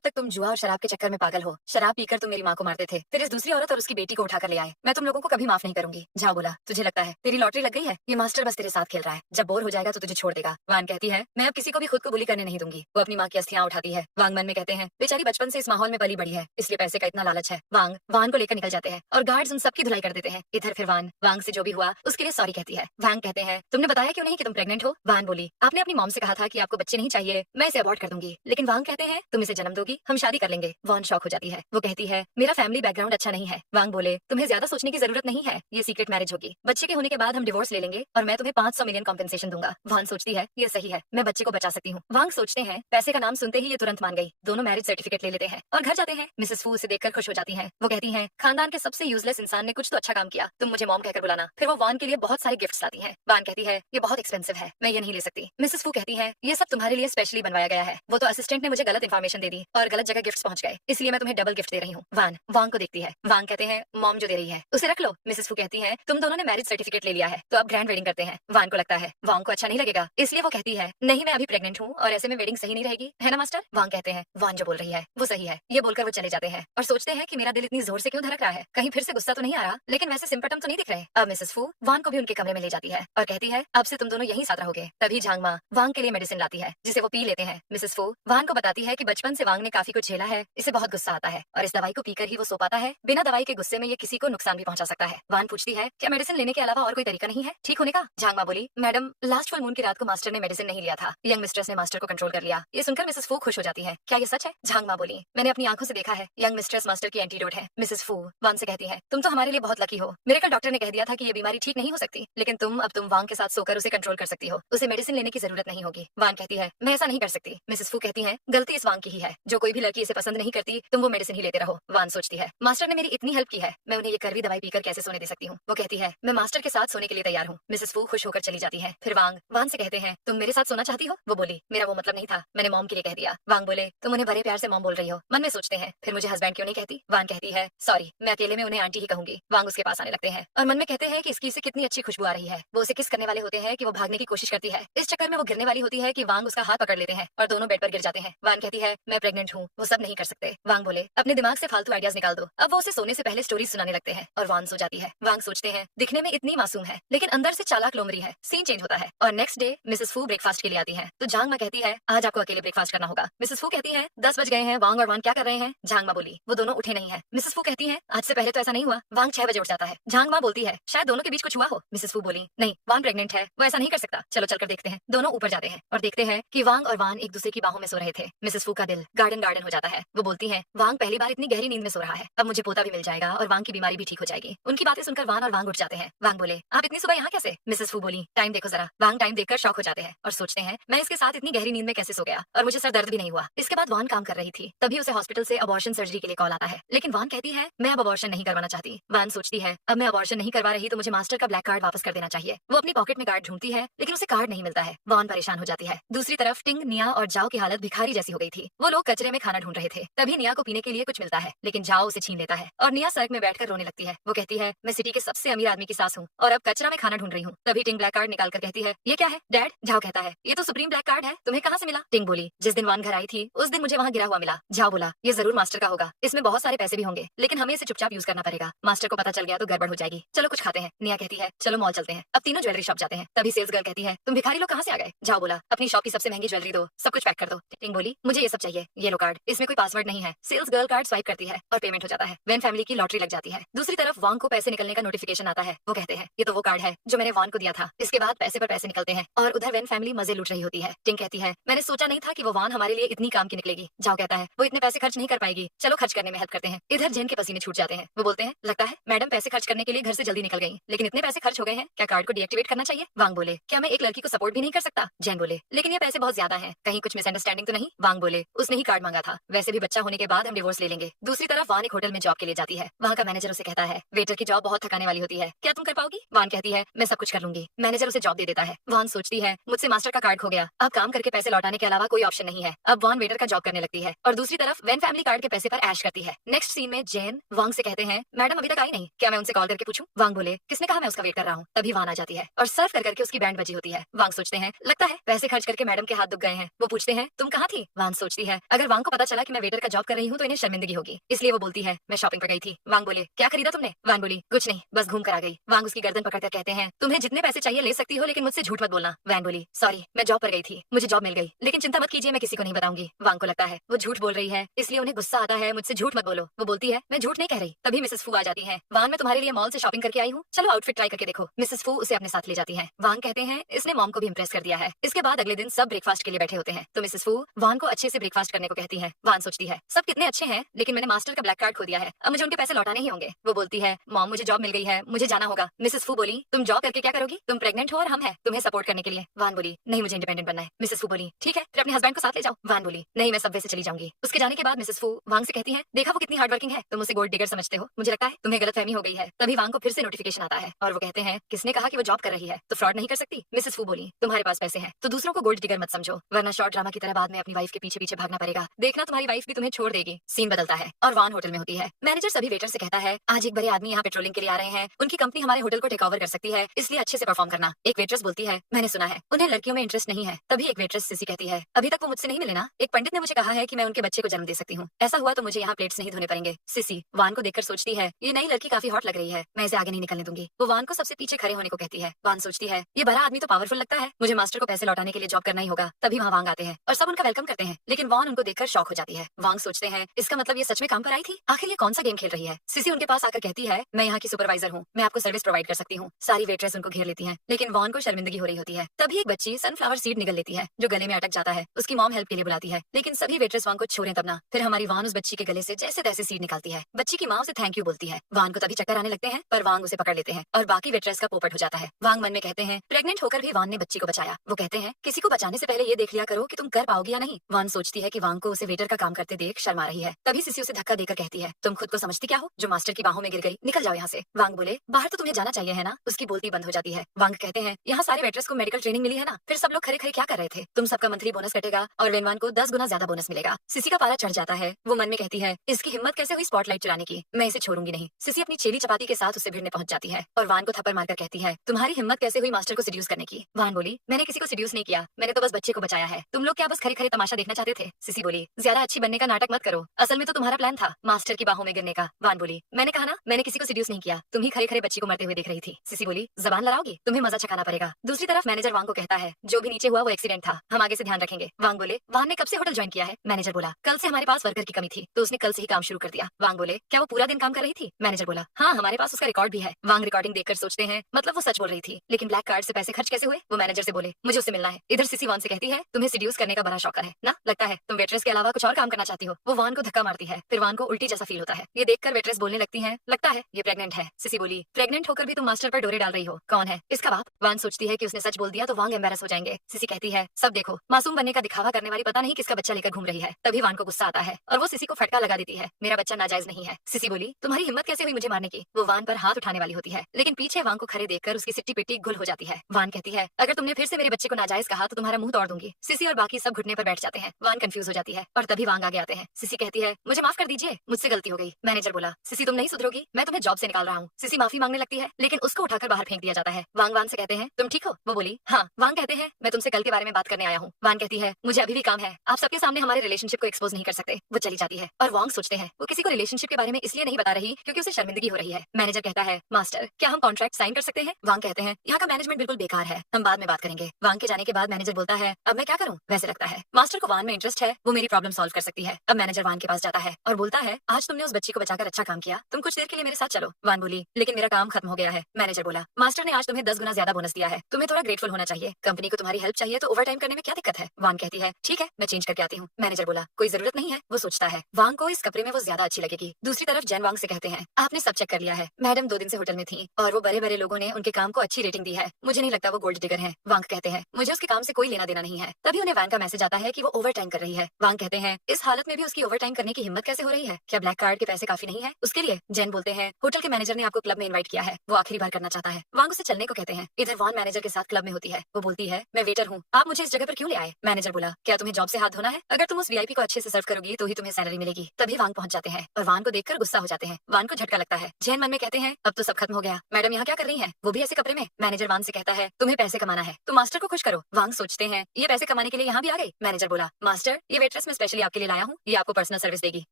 तक तुम जुआ और शराब के चक्कर में पागल हो। शराब पीकर तुम मेरी माँ को मारते थे, फिर इस दूसरी औरत और उसकी बेटी को उठाकर ले आए। मैं तुम लोगों को कभी माफ नहीं करूंगी। झाओ बोला तुझे लगता है तेरी लॉटरी लग गई है? ये मास्टर बस तेरे साथ खेल रहा है, जब बोर हो जाएगा तो तुझे छोड़ देगा। वान कहती है मैं अब किसी को भी खुद को बुली करने नहीं दूंगी। वो अपनी माँ की अस्थियां उठाती है। वांग मन में कहते हैं बेचारी बचपन से इस माहौल में पली बड़ी है, इसलिए पैसे का इतना लालच है। वान को लेकर निकल जाते हैं और गार्ड्स उन सबकी धुलाई कर देते हैं। इधर फिर वांग से जो भी हुआ उसके लिए सॉरी कहती है। वांग कहते हैं तुमने बताया क्यों नहीं कि तुम प्रेग्नेंट हो? वान बोली आपने अपनी मॉम से कहा था कि आपको बच्चे नहीं चाहिए, मैं इसे अबॉर्ट कर दूंगी। लेकिन वांग कहते हैं तुम इसे जन्म दोगी, हम शादी कर लेंगे। वान शॉक हो जाती है। वो कहती है मेरा फैमिली बैकग्राउंड अच्छा नहीं है। वांग बोले तुम्हें ज्यादा सोचने की जरूरत नहीं है, ये सीक्रेट मैरिज होगी। बच्चे के होने के बाद हम डिवोर्स ले लेंगे और मैं तुम्हें 500 मिलियन कॉम्पेंसेशन दूंगा। वान सोचती है ये सही है, मैं बच्चे को बचा सकती हूँ। वांग सोचते हैं पैसे का नाम सुनते ही ये तुरंत मान गई। दोनों मैरिज सर्टिफिकेट ले लेते हैं और घर जाते हैं। मिसेस फू उसे देखकर खुश हो जाती है। वो कहती है खानदान के सबसे यूजलेस इंसान ने कुछ तो अच्छा काम किया, तुम मुझे मॉम कहकर बुलाना। फिर वो वान के लिए बहुत सारे गिफ्ट्स लाती है। वान कहती है ये बहुत एक्सपेंसिव है, मैं ये नहीं ले सकती। मिसेस फू कहती है ये सब तुम्हारे लिए स्पेशली बनवाया गया है। वो तो असिस्टेंट ने मुझे गलत इन्फॉर्मेशन दे दी और गलत जगह गिफ्ट्स पहुंच गए, इसलिए मैं तुम्हें डबल गिफ्ट दे रही हूँ। वांग को देखती है। वांग कहते हैं मॉम जो दे रही है उसे रख लो। मिसेस फू कहती है तुम दोनों ने मैरिज सर्टिफिकेट ले लिया है तो अब ग्रैंड वेडिंग करते हैं। वान को लगता है वांग को अच्छा नहीं लगेगा, इसलिए वो कहती है नहीं मैं अभी प्रेग्नेंट हूँ और ऐसे में वेडिंग सही नहीं रहेगी, है ना मास्टर? वांग कहते हैं वान जो बोल रही है वो सही है। ये बोलकर वो चले जाते हैं और सोचते हैं कि मेरा दिल इतनी जोर से क्यों धड़क रहा है, कहीं फिर से गुस्सा तो नहीं आ रहा, लेकिन वैसे सिम्पटम तो नहीं दिख रहे। अब मिसेस फू वान को भी उनके कमरे में ले जाती है और कहती है अब से तुम दोनों यहीं साथ रहोगे। तभी झांगमा वांग के लिए मेडिसिन लाती है जिसे वो पी लेते हैं। मिसेस फू वान को बताती है कि बचपन से वांग ने काफी कुछ झेला है, इसे बहुत गुस्सा आता है और इस दवाई को पीकर ही वो सो पाता है। बिना दवाई के गुस्से में ये किसी को नुकसान भी पहुंचा सकता है। वान पूछती है क्या मेडिसिन लेने के अलावा और कोई तरीका नहीं है ठीक होने का? झांगमा बोली मैडम लास्ट फुल मून की रात को मास्टर ने मेडिसिन नहीं लिया था, यंग मिस्ट्रेस ने मास्टर को कंट्रोल कर लिया। ये सुनकर मिसेस फू खुश हो जाती है। क्या ये सच है? झांगमा बोली मैंने अपनी आंखों से देखा है, यंग मिस्ट्रेस मास्टर की एंटीडोट है। मिसेस फू वान से कहती है तुम तो हमारे लिए बहुत लकी हो, मेरे कल डॉक्टर ने कह दिया था कि ये बीमारी ठीक नहीं हो सकती, लेकिन तुम वांग के साथ सोकर उसे कंट्रोल कर सकती हो, उसे मेडिसिन लेने की जरूरत नहीं होगी। वान कहती है मैं ऐसा नहीं कर सकती। मिसेस फू कहती है गलती इस वांग की ही है, जो कोई भी लड़की इसे पसंद नहीं करती तुम वो मेडिसिन ही लेते रहो। वान सोचती है मास्टर ने मेरी इतनी हेल्प की है, मैं उन्हें ये कड़वी दवाई पीकर कैसे सोने दे सकती हूँ। वो कहती है मैं मास्टर के साथ सोने के लिए तैयार हूँ। मिसेस फू खुश होकर चली जाती है। फिर वान से कहते हैं तुम मेरे साथ सोना चाहती हो? वो बोली मेरा वो मतलब नहीं था, मैंने मॉम के लिए कह दिया। वांग बोले तुम उन्हें बड़े प्यार से मॉम बोल रही हो। मन में सोचते हैं फिर मुझे हस्बैंड क्यों नहीं कहती? वान कहती है सॉरी मैं अकेले में उन्हें आंटी ही कहूंगी। वांग उसके पास आने लगते हैं और मन में कहते हैं कि इसकी से कितनी अच्छी खुशबू आ रही है। वो उसे किस करने वाले होते हैं कि वो भागने की कोशिश करती है, इस चक्कर में वो गिरने वाली होती है कि वांग उसका हाथ पकड़ लेते हैं और दोनों बेड पर गिर जाते हैं। वान कहती है मैं प्रेग्नेंट हूँ, वो सब नहीं कर सकते। वांग बोले अपने दिमाग से फालतू आइडियाज निकाल दो। अब वो उसे सोने से पहले स्टोरी सुनाने लगते हैं और वान सो जाती है। वांग सोचते हैं दिखने में इतनी मासूम है लेकिन अंदर से चालाक लोमड़ी है। सीन चेंज होता है और नेक्स्ट डे मिसेस फू ब्रेकफास्ट के लिए आती है तो झांगमा कहती है आज आपको अकेले ब्रेकफास्ट करना होगा। मिसेस फू कहती है 10 बज गए हैं, वांग और वान क्या कर रहे हैं? झांगमा बोली वो दोनों उठे नहीं है। मिसेस फू कहती है आज से पहले तो ऐसा नहीं हुआ। वांग 6 बजे उठ जाता है। झांगमा बोलती है शायद दोनों के बीच कुछ हुआ हो। मिसेस फू बोली नहीं वान प्रेग्नेंट है, वो ऐसा नहीं कर सकता, चलो चलकर देखते हैं। दोनों ऊपर जाते हैं और देखते हैं कि वांग और वान एक दूसरे की बाहों में सो रहे थे। मिसेस फू का दिल गार्डन हो जाता है। वो बोलती है वांग पहली बार इतनी गहरी नींद में सो रहा है, अब मुझे पोता भी मिल जाएगा और वांग की बीमारी भी ठीक हो जाएगी। उनकी बातें सुनकर वान और वांग उठ जाते हैं। वांग बोले आप इतनी सुबह यहाँ कैसे? मिसेस फू बोली टाइम देखो जरा। वांग टाइम देखकर शॉक हो जाते हैं और सोचते हैं मैं इसके साथ इतनी गहरी नींद में कैसे सो गया और मुझे सर दर्द भी नहीं हुआ। इसके बाद वान काम कर रही थी, तभी उसे हॉस्पिटल से अबॉर्शन सर्जरी के लिए कॉल आता है, लेकिन वान कहती है मैं अब अबॉर्शन नहीं करवाना चाहती। वान सोचती है अब मैं अबॉर्शन नहीं करवा रही तो मुझे मास्टर का ब्लैक कार्ड वापस कर देना चाहिए। वो अपनी पॉकेट में कार्ड ढूंढती है लेकिन उसे कार्ड नहीं मिलता है। वान परेशान हो जाती है। दूसरी तरफ टिंग, निया और जाओ की हालत भिखारी जैसी हो गई थी। वो लोग कचरे में खाना ढूंढ रहे थे, तभी निया को पीने के लिए कुछ मिलता है लेकिन जाओ उसे छीन लेता है और निया सड़क में बैठकर रोने लगती है। वो कहती है मैं सिटी के सबसे अमीर आदमी की सास हूँ और अब कचरा में खाना ढूंढ रही हूँ। तभी टिंग ब्लैक कार्ड निकाल कर कहती है ये क्या है डैड? जाओ कहता है ये तो सुप्रीम ब्लैक कार्ड है, तुम्हें कहाँ से मिला? टिंग बोली जिस दिन वान घर आई थी उस दिन मुझे वहाँ गिरा हुआ मिला। जाओ बोला ये जरूर मास्टर का होगा, इसमें बहुत सारे पैसे भी होंगे लेकिन हमें इसे चुपचाप यूज करना पड़ेगा, मास्टर को पता चल गया तो गड़बड़ हो जाएगी, चलो कुछ खाते हैं। निया कहती है चलो मॉल चलते हैं। अब तीनों ज्वेलरी शॉप जाते हैं। तभी सेल्स गर्ल कहती है तुम भिखारी लोग कहाँ से आ गए? जाओ बोला अपनी शॉप की सबसे महंगी ज्वेलरी दो, सब कुछ पैक कर दो। टिंग बोली मुझे ये सब चाहिए, ये लो कार्ड, इसमें कोई पासवर्ड नहीं है। सेल्स गर्ल कार्ड स्वाइप करती है और पेमेंट हो जाता है। वेन फैमिली की लॉटरी लग जाती है। दूसरी तरफ वांग को पैसे निकलने का नोटिफिकेशन आता है। वो कहते हैं ये तो वो कार्ड है जो मैंने वान को दिया था। इसके बाद पैसे पर पैसे निकलते हैं और उधर वेन फैमिली मजे लूट रही होती है। टिंग कहती है मैंने सोचा नहीं था कि वो वान हमारे लिए इतनी काम की निकलेगी। जाओ कहता है वो इतने पैसे खर्च नहीं कर पाएगी, चलो खर्च करने में हेल्प करते हैं। इधर जेन के पसीने छूट जाते हैं। वो बोलते हैं लगता है मैडम पैसे खर्च करने के लिए घर से जल्दी निकल गई, लेकिन इतने पैसे खर्च हो गए हैं, क्या कार्ड को डीएक्टिवेट करना चाहिए? वांग बोले क्या मैं एक लड़की को सपोर्ट भी नहीं कर सकता? जैन बोले लेकिन ये पैसे बहुत ज्यादा हैं, कहीं कुछ मिसअंडरस्टैंडिंग तो नहीं? वांग बोले उसने ही कार्ड मांगा था, वैसे भी बच्चा होने के बाद हम डिवोर्स ले लेंगे। दूसरी तरफ वान एक होटल में जॉब के लिए जाती है। वहाँ का मैनेजर उसे कहता है वेटर की जॉब बहुत थकाने वाली होती है, क्या तुम कर पाओगी? वान कहती है मैं सब कुछ कर लूंगी। मैनेजर उसे जॉब दे देता है। वान सोचती है मुझसे मास्टर का कार्ड खो गया, अब काम करके पैसे लौटाने के अलावा कोई ऑप्शन नहीं है। अब वान वेटर का जॉब करने लगती है और दूसरी तरफ वेन फैमिली कार्ड के पैसे पर ऐश करती है। नेक्स्ट सीन में जैन वांग से कहते हैं मैडम अभी तक आई नहीं, क्या मैं उनसे कॉल करके पूछूं? वांग बोले किसने कहा मैं उसका वेट कर रहा हूँ। तभी वान आ जाती है और सर्व कर करके उसकी बैंड बजी होती है। वांग सोचते हैं लगता है पैसे खर्च करके मैडम के हाथ दुख गए हैं, वो पूछते हैं तुम कहाँ थी? वांग सोचती है अगर वांग को पता चला कि मैं वेटर का जॉब कर रही हूँ तो इन्हें शर्मिंदगी होगी, इसलिए वो बोलती है मैं शॉपिंग पर गई थी। वांग बोले क्या खरीदा तुमने? वान बोली कुछ नहीं, बस घूम कर आ गई। वांग उसकी गर्दन पकड़कर कहते हैं तुम्हें जितने पैसे चाहिए ले सकती हो, लेकिन मुझसे झूठ मत बोलना। वैन बोली सॉरी, मैं जॉब पर गई थी, मुझे जॉब मिल गई, लेकिन चिंता मत कीजिए, मैं किसी को नहीं बताऊंगी। वांग को लगता है वो झूठ बोल रही है, इसलिए उन्हें गुस्सा आता है, मुझसे झूठ मत बोलो। वो बोलती है मैं झूठ नहीं कह रही। तभी मिसेस फू आ जाती है। वान मैं तुम्हारे लिए मॉल से शॉपिंग करके आई हूँ, चलो आउटफिट ट्राई करके देखो। मिसेस फू उसे अपने साथ ले जाती है। वांग कहते हैं इसने मॉम को भी इंप्रेस कर दिया है। इसके बाद अगले दिन सब ब्रेकफास्ट के लिए बैठे होते हैं, तो मिसेस फू वान को अच्छे से ब्रेकफास्ट करने को कहती है। वान सोचती है सब कितने अच्छे हैं, लेकिन मैंने मास्टर का ब्लैक कार्ड खो दिया है, अब मुझे उनके पैसे लौटाने ही होंगे। वो बोलती है मॉम मुझे जॉब मिल गई है, मुझे जाना होगा। मिसेस फू बोली तुम जॉब करके क्या करोगी, तुम प्रेग्नेंट हो और हम हैं तुम्हें सपोर्ट करने के लिए। वान बोली नहीं, मुझे इंडिपेंडेंट बनना है। मिसेस फू बोली ठीक है, फिर अपने हस्बैंड को साथ ले जाओ। वान बोली नहीं, मैं सबवे से चली जाऊंगी। उसके जाने के बाद मिसेस फू वांग से कहती है देखा वो कितनी हार्ड वर्किंग है, तुम उसे गोल्ड डिगर समझते हो, मुझे लगता है तुम्हें गलतफहमी हो गई है। तभी वांग को फिर से नोटिफिकेशन आता है और वो कहते हैं किसने कहा कि वो जॉब कर रही है, तो फ्रॉड नहीं कर सकती। मिसेस फू बोली तुम्हारे पास पैसे हैं तो दूसरों को गोल्ड डिगर मत समझो, वरना शॉर्ट ड्रामा की तरह बाद में अपनी वाइफ के पीछे पीछे भागना पड़ेगा, देखना तुम्हारी वाइफ भी तुम्हें छोड़ देगी। सीन बदलता है और वान होटल में होती है। मैनेजर सभी वेटर से कहता है आज एक बड़े आदमी यहाँ पेट्रोलिंग के लिए आ रहे हैं, उनकी कंपनी हमारे होटल को टेक ओवर कर सकती है, इसलिए अच्छे से परफॉर्म करना। एक वेट्रेस बोलती है मैंने सुना है उन्हें लड़कियों में इंटरेस्ट नहीं है। तभी एक वेट्रेस सिसी कहती है अभी तक वो मुझसे नहीं मिले ना, एक पंडित ने मुझे कहा है कि मैं उनके बच्चे को जन्म दे सकती हूँ, ऐसा हुआ तो मुझे यहाँ प्लेट्स नहीं धोने पड़ेंगे। सिसी वान को देखकर सोचती है ये नई लड़की काफी हॉट लग रही है, मैं इसे आगे नहीं निकलने दूंगी। वो वान को सबसे पीछे खड़े होने को कहती है। वान सोचती है ये बड़ा आदमी तो पावरफुल लगता है, मुझे मास्टर को पैसे लौटाने के लिए जॉब करना ही होगा। तभी वहाँ वांग आते हैं और सब उनका वेलकम करते हैं, लेकिन वान उनको देखकर शॉक हो जाती है। वांग सोचते हैं इसका मतलब ये सच में काम पर आई थी, आखिर ये कौन सा गेम खेल रही है। सिसी उनके पास आकर कहती है मैं यहाँ की सुपरवाइजर हूँ, मैं आपको सर्विस प्रोवाइड कर सकती हूँ। सारी वेट्रेस उनको घेर लेती है, लेकिन वान को शर्मिंदगी हो रही होती है। तभी एक बच्ची सनफ्लावर सीड निगल लेती है जो गले में अटक जाता है। उसकी मॉम हेल्प के लिए बुलाती है, लेकिन सभी वेट्रेस वान को छोड़े तब ना। फिर हमारी वान उस बच्ची के गले से जैसे तैसे सीड निकालती है। बच्ची की माँ उसे थैंक यू बोलती है। वान को तभी चक्कर आने लगते हैं, पर वांग उसे पकड़ लेते हैं और बाकी वेट्रेस का पोपट हो जाता है। वांग मन में कहते हैं प्रेग्नेंट होकर भी वान ने बच्ची को बचाया। वो कहते हैं किसी को बचाने से पहले ये देख लिया करो कि तुम कर पाओगी या नहीं। वान सोचती है कि वांग को उसे वेटर का काम करते देख शर्मा रही है। तभी सिसी उसे धक्का देकर कहती है तुम खुद को समझती क्या हो जो मास्टर की बाहों में गिर गई, निकल जाओ यहाँ से। वांग बोले बाहर तो तुम्हें जाना चाहिए है ना। उसकी बोलती बंद हो जाती है। वांग कहते हैं यहाँ सारे वेटर्स को मेडिकल ट्रेनिंग मिली है ना, फिर सब लोग खड़े खड़े क्या कर रहे थे, तुम सबका मंथली बोनस कटेगा और वेनवान को 10 गुना ज्यादा बोनस मिलेगा। सिसी का पारा चढ़ जाता है। वो मन में कहती है इसकी हिम्मत कैसे हुई स्पॉटलाइट चुराने की, मैं इसे छोड़ूंगी नहीं। सिसी अपनी चेली चपाती के साथ उससे भिड़ने पहुंच जाती है और वान को थप्पड़ मारकर कहती है तुम्हारी हिम्मत कैसे हुई मास्टर को सिड्यूस करने की। वान बोली मैंने किसी को सिड्यूस नहीं किया, मैंने तो बस बच्चे को बचाया है, तुम लोग क्या बस खड़े खड़े तमाशा देखना चाहते थे। सिसी बोली ज्यादा अच्छी बनने का नाटक मत करो, असल में तो तुम्हारा प्लान था मास्टर की बाहों में गिरने का। वान बोली मैंने कहा ना मैंने किसी को सिड्यूस नहीं किया, तुम ही खड़े खड़े बच्ची को मरते हुए देख रही थी। सिसी बोली जबान लड़ाओगी, तुम्हें मजा चखाना पड़ेगा। दूसरी तरफ मैनेजर वांग को कहता है जो भी नीचे हुआ वो एक्सीडेंट था, हम आगे से ध्यान रखेंगे। वांग बोले वान ने कब से होटल ज्वाइन किया है। मैनेजर बोला कल से हमारे पास वर्कर की कमी थी तो उसने कल से ही काम शुरू कर दिया। वांग बोले क्या वो पूरा दिन काम कर रही थी। मैनेजर बोला हाँ हमारे पास उसका रिकॉर्ड भी है। वांग रिकॉर्डिंग देखकर सोचते हैं मतलब वो सच बोल रही थी, लेकिन ब्लैक कार्ड से पैसे खर्च कैसे हुए। वो मैनेजर से बोले मुझे उससे मिलना है। इधर सिसी वान से कहती है तुम्हें सिड्यूस करने का बड़ा शौक है ना, लगता है तुम वेट्रेस के अलावा कुछ और काम करना चाहती हो। वो वान को धक्का मारती है, फिर वान को उल्टी जैसा फील होता है। ये देखकर वेट्रेस बोलने लगती है लगता है ये प्रेग्नेंट है। सिसी बोली प्रेग्नेंट होकर भी तुम मास्टर पर डोरे डाल रही हो, कौन है इसका बाप। वान सोचती है कि उसने सच बोल दिया तो वांग एम्बैरस हो जाएंगे। सिसी कहती है सब देखो मासूम बनने का दिखावा करने वाली पता नहीं किसका बच्चा लेकर घूम रही है। तभी वान को गुस्सा आता है और वो सिसी को फटका लगा देती है, मेरा बच्चा नाजायज नहीं है। सिसी बोली तुम्हारी हिम्मत कैसे हुई मुझे मारने की। वो वान पर हाथ उठाने वाली होती है, लेकिन पीछे वांग को खड़े देखकर उसकी सिट्टी पिट्टी गुल हो जाती है। वान कहती है अगर तुमने फिर से मेरे बच्चे को नाजायज कहा तो तुम्हारा मुंह तोड़ दूंगी। सिसी और बाकी सब घुटने पर बैठ जाते हैं। वान कंफ्यूज हो जाती है और तभी वांग आगे आते हैं। सिसी कहती है मुझे माफ कर दीजिए, मुझसे गलती हो गई। मैनेजर बोला सिसी तुम नहीं सुधरोगी, मैं तुम्हें जॉब से निकाल रहा हूँ। सिसी माफी मांगने लगती है, लेकिन उसको उठाकर बाहर फेंक दिया जाता है। वांग वान से कहते हैं तुम ठीक हो। वो बोली हाँ। वांग कहते हैं मैं तुमसे कल के बारे में बात करने आया हूँ। वान कहती है मुझे अभी भी काम है, आप सबके सामने हमारे रिलेशनशिप को एक्सपोज नहीं कर सकते। वो चली जाती है और वांग सोचते हैं वो किसी को रिलेशनशिप के बारे में इसलिए नहीं बता रही क्योंकि उसे शर्मिंदगी हो रही है। मैनेजर कहता है मास्टर क्या हम कॉन्ट्रैक्ट साइन कर सकते हैं। वांग कहते हैं यहाँ का मैनेजमेंट बिल्कुल बेकार है, हम बाद में बात करेंगे। वांग के जाने के बाद मैनेजर बोलता है अब मैं क्या करूँ। वैसे लगता है मास्टर को वान में इंटरेस्ट है, वो मेरी प्रॉब्लम सॉल्व कर सकती है। अब मैनेजर वान के पास जाता है और बोलता है आज तुमने उस बच्ची को बचाकर अच्छा काम किया, तुम कुछ देर के लिए मेरे साथ चलो। वान बोली लेकिन मेरा काम खत्म हो गया है। मैनेजर बोला मास्टर ने आज तुम्हें 10 गुना ज्यादा बोनस दिया है, तुम्हें थोड़ा ग्रेटफुल होना चाहिए, कंपनी को तुम्हारी हेल्प चाहिए तो ओवर टाइम करने में क्या दिक्कत है। वान कहती है ठीक है मैं चेंज करके आती हूँ। मैनेजर बोला कोई जरूरत नहीं है। वो सोचता है वांग को इस कपड़े में वो ज्यादा अच्छी लगेगी। दूसरी तरफ जैन वांग से कहते हैं आपने सब चेक कर लिया है, मैडम 2 दिन से होटल में थी और वो बड़े बड़े लोगों ने उनके काम को अच्छी रेटिंग दी है, मुझे नहीं लगता वो गोल्ड डिगर है। वांग कहते हैं मुझे उसके काम से कोई लेना देना नहीं है। तभी उन्हें वैन का मैसेज आता है कि वो ओवर टाइम कर रही है। वांग कहते हैं इस हालत में भी उसकी ओवर टाइम करने की हिम्मत कैसे हो रही है, क्या ब्लैक कार्ड के पैसे काफी नहीं है उसके लिए। जैन बोलते हैं होटल के मैनेजर ने आपको क्लब में इन्वाइट किया है, वो आखिरी बार करना चाहता है। वांग उसे चलने को कहते हैं। इधर वान मैनेजर के साथ क्लब में होती है। वो बोलती है मैं वेटर हूँ, आप मुझे इस जगह पर क्यों ले आए। मैनेजर बोला क्या तुम्हें जॉब से हाथ धोना है, अगर तुम उस वीआईपी को अच्छे से सर्व करोगी तो ही तुम्हें सैलरी मिलेगी। तभी वांग पहुंच जाते हैं और वान को देखकर गुस्सा हो जाते हैं। वान को झटका लगता है। जैन मन में कहते हैं अब तो सब खत्म हो गया, मैडम यहाँ क्या कर रही है, वो भी ऐसे कपड़े में। मैनेजर वान से कहता है तुम्हें पैसे कमाना है तो मास्टर को खुश करो। वांग सोचते हैं ये पैसे कमाने करवाने के लिए यहाँ भी आ गई। मैनेजर बोला, मास्टर ये वेट्रेस मैं स्पेशली आपके लिए लाया हूँ, ये आपको पर्सनल सर्विस देगी।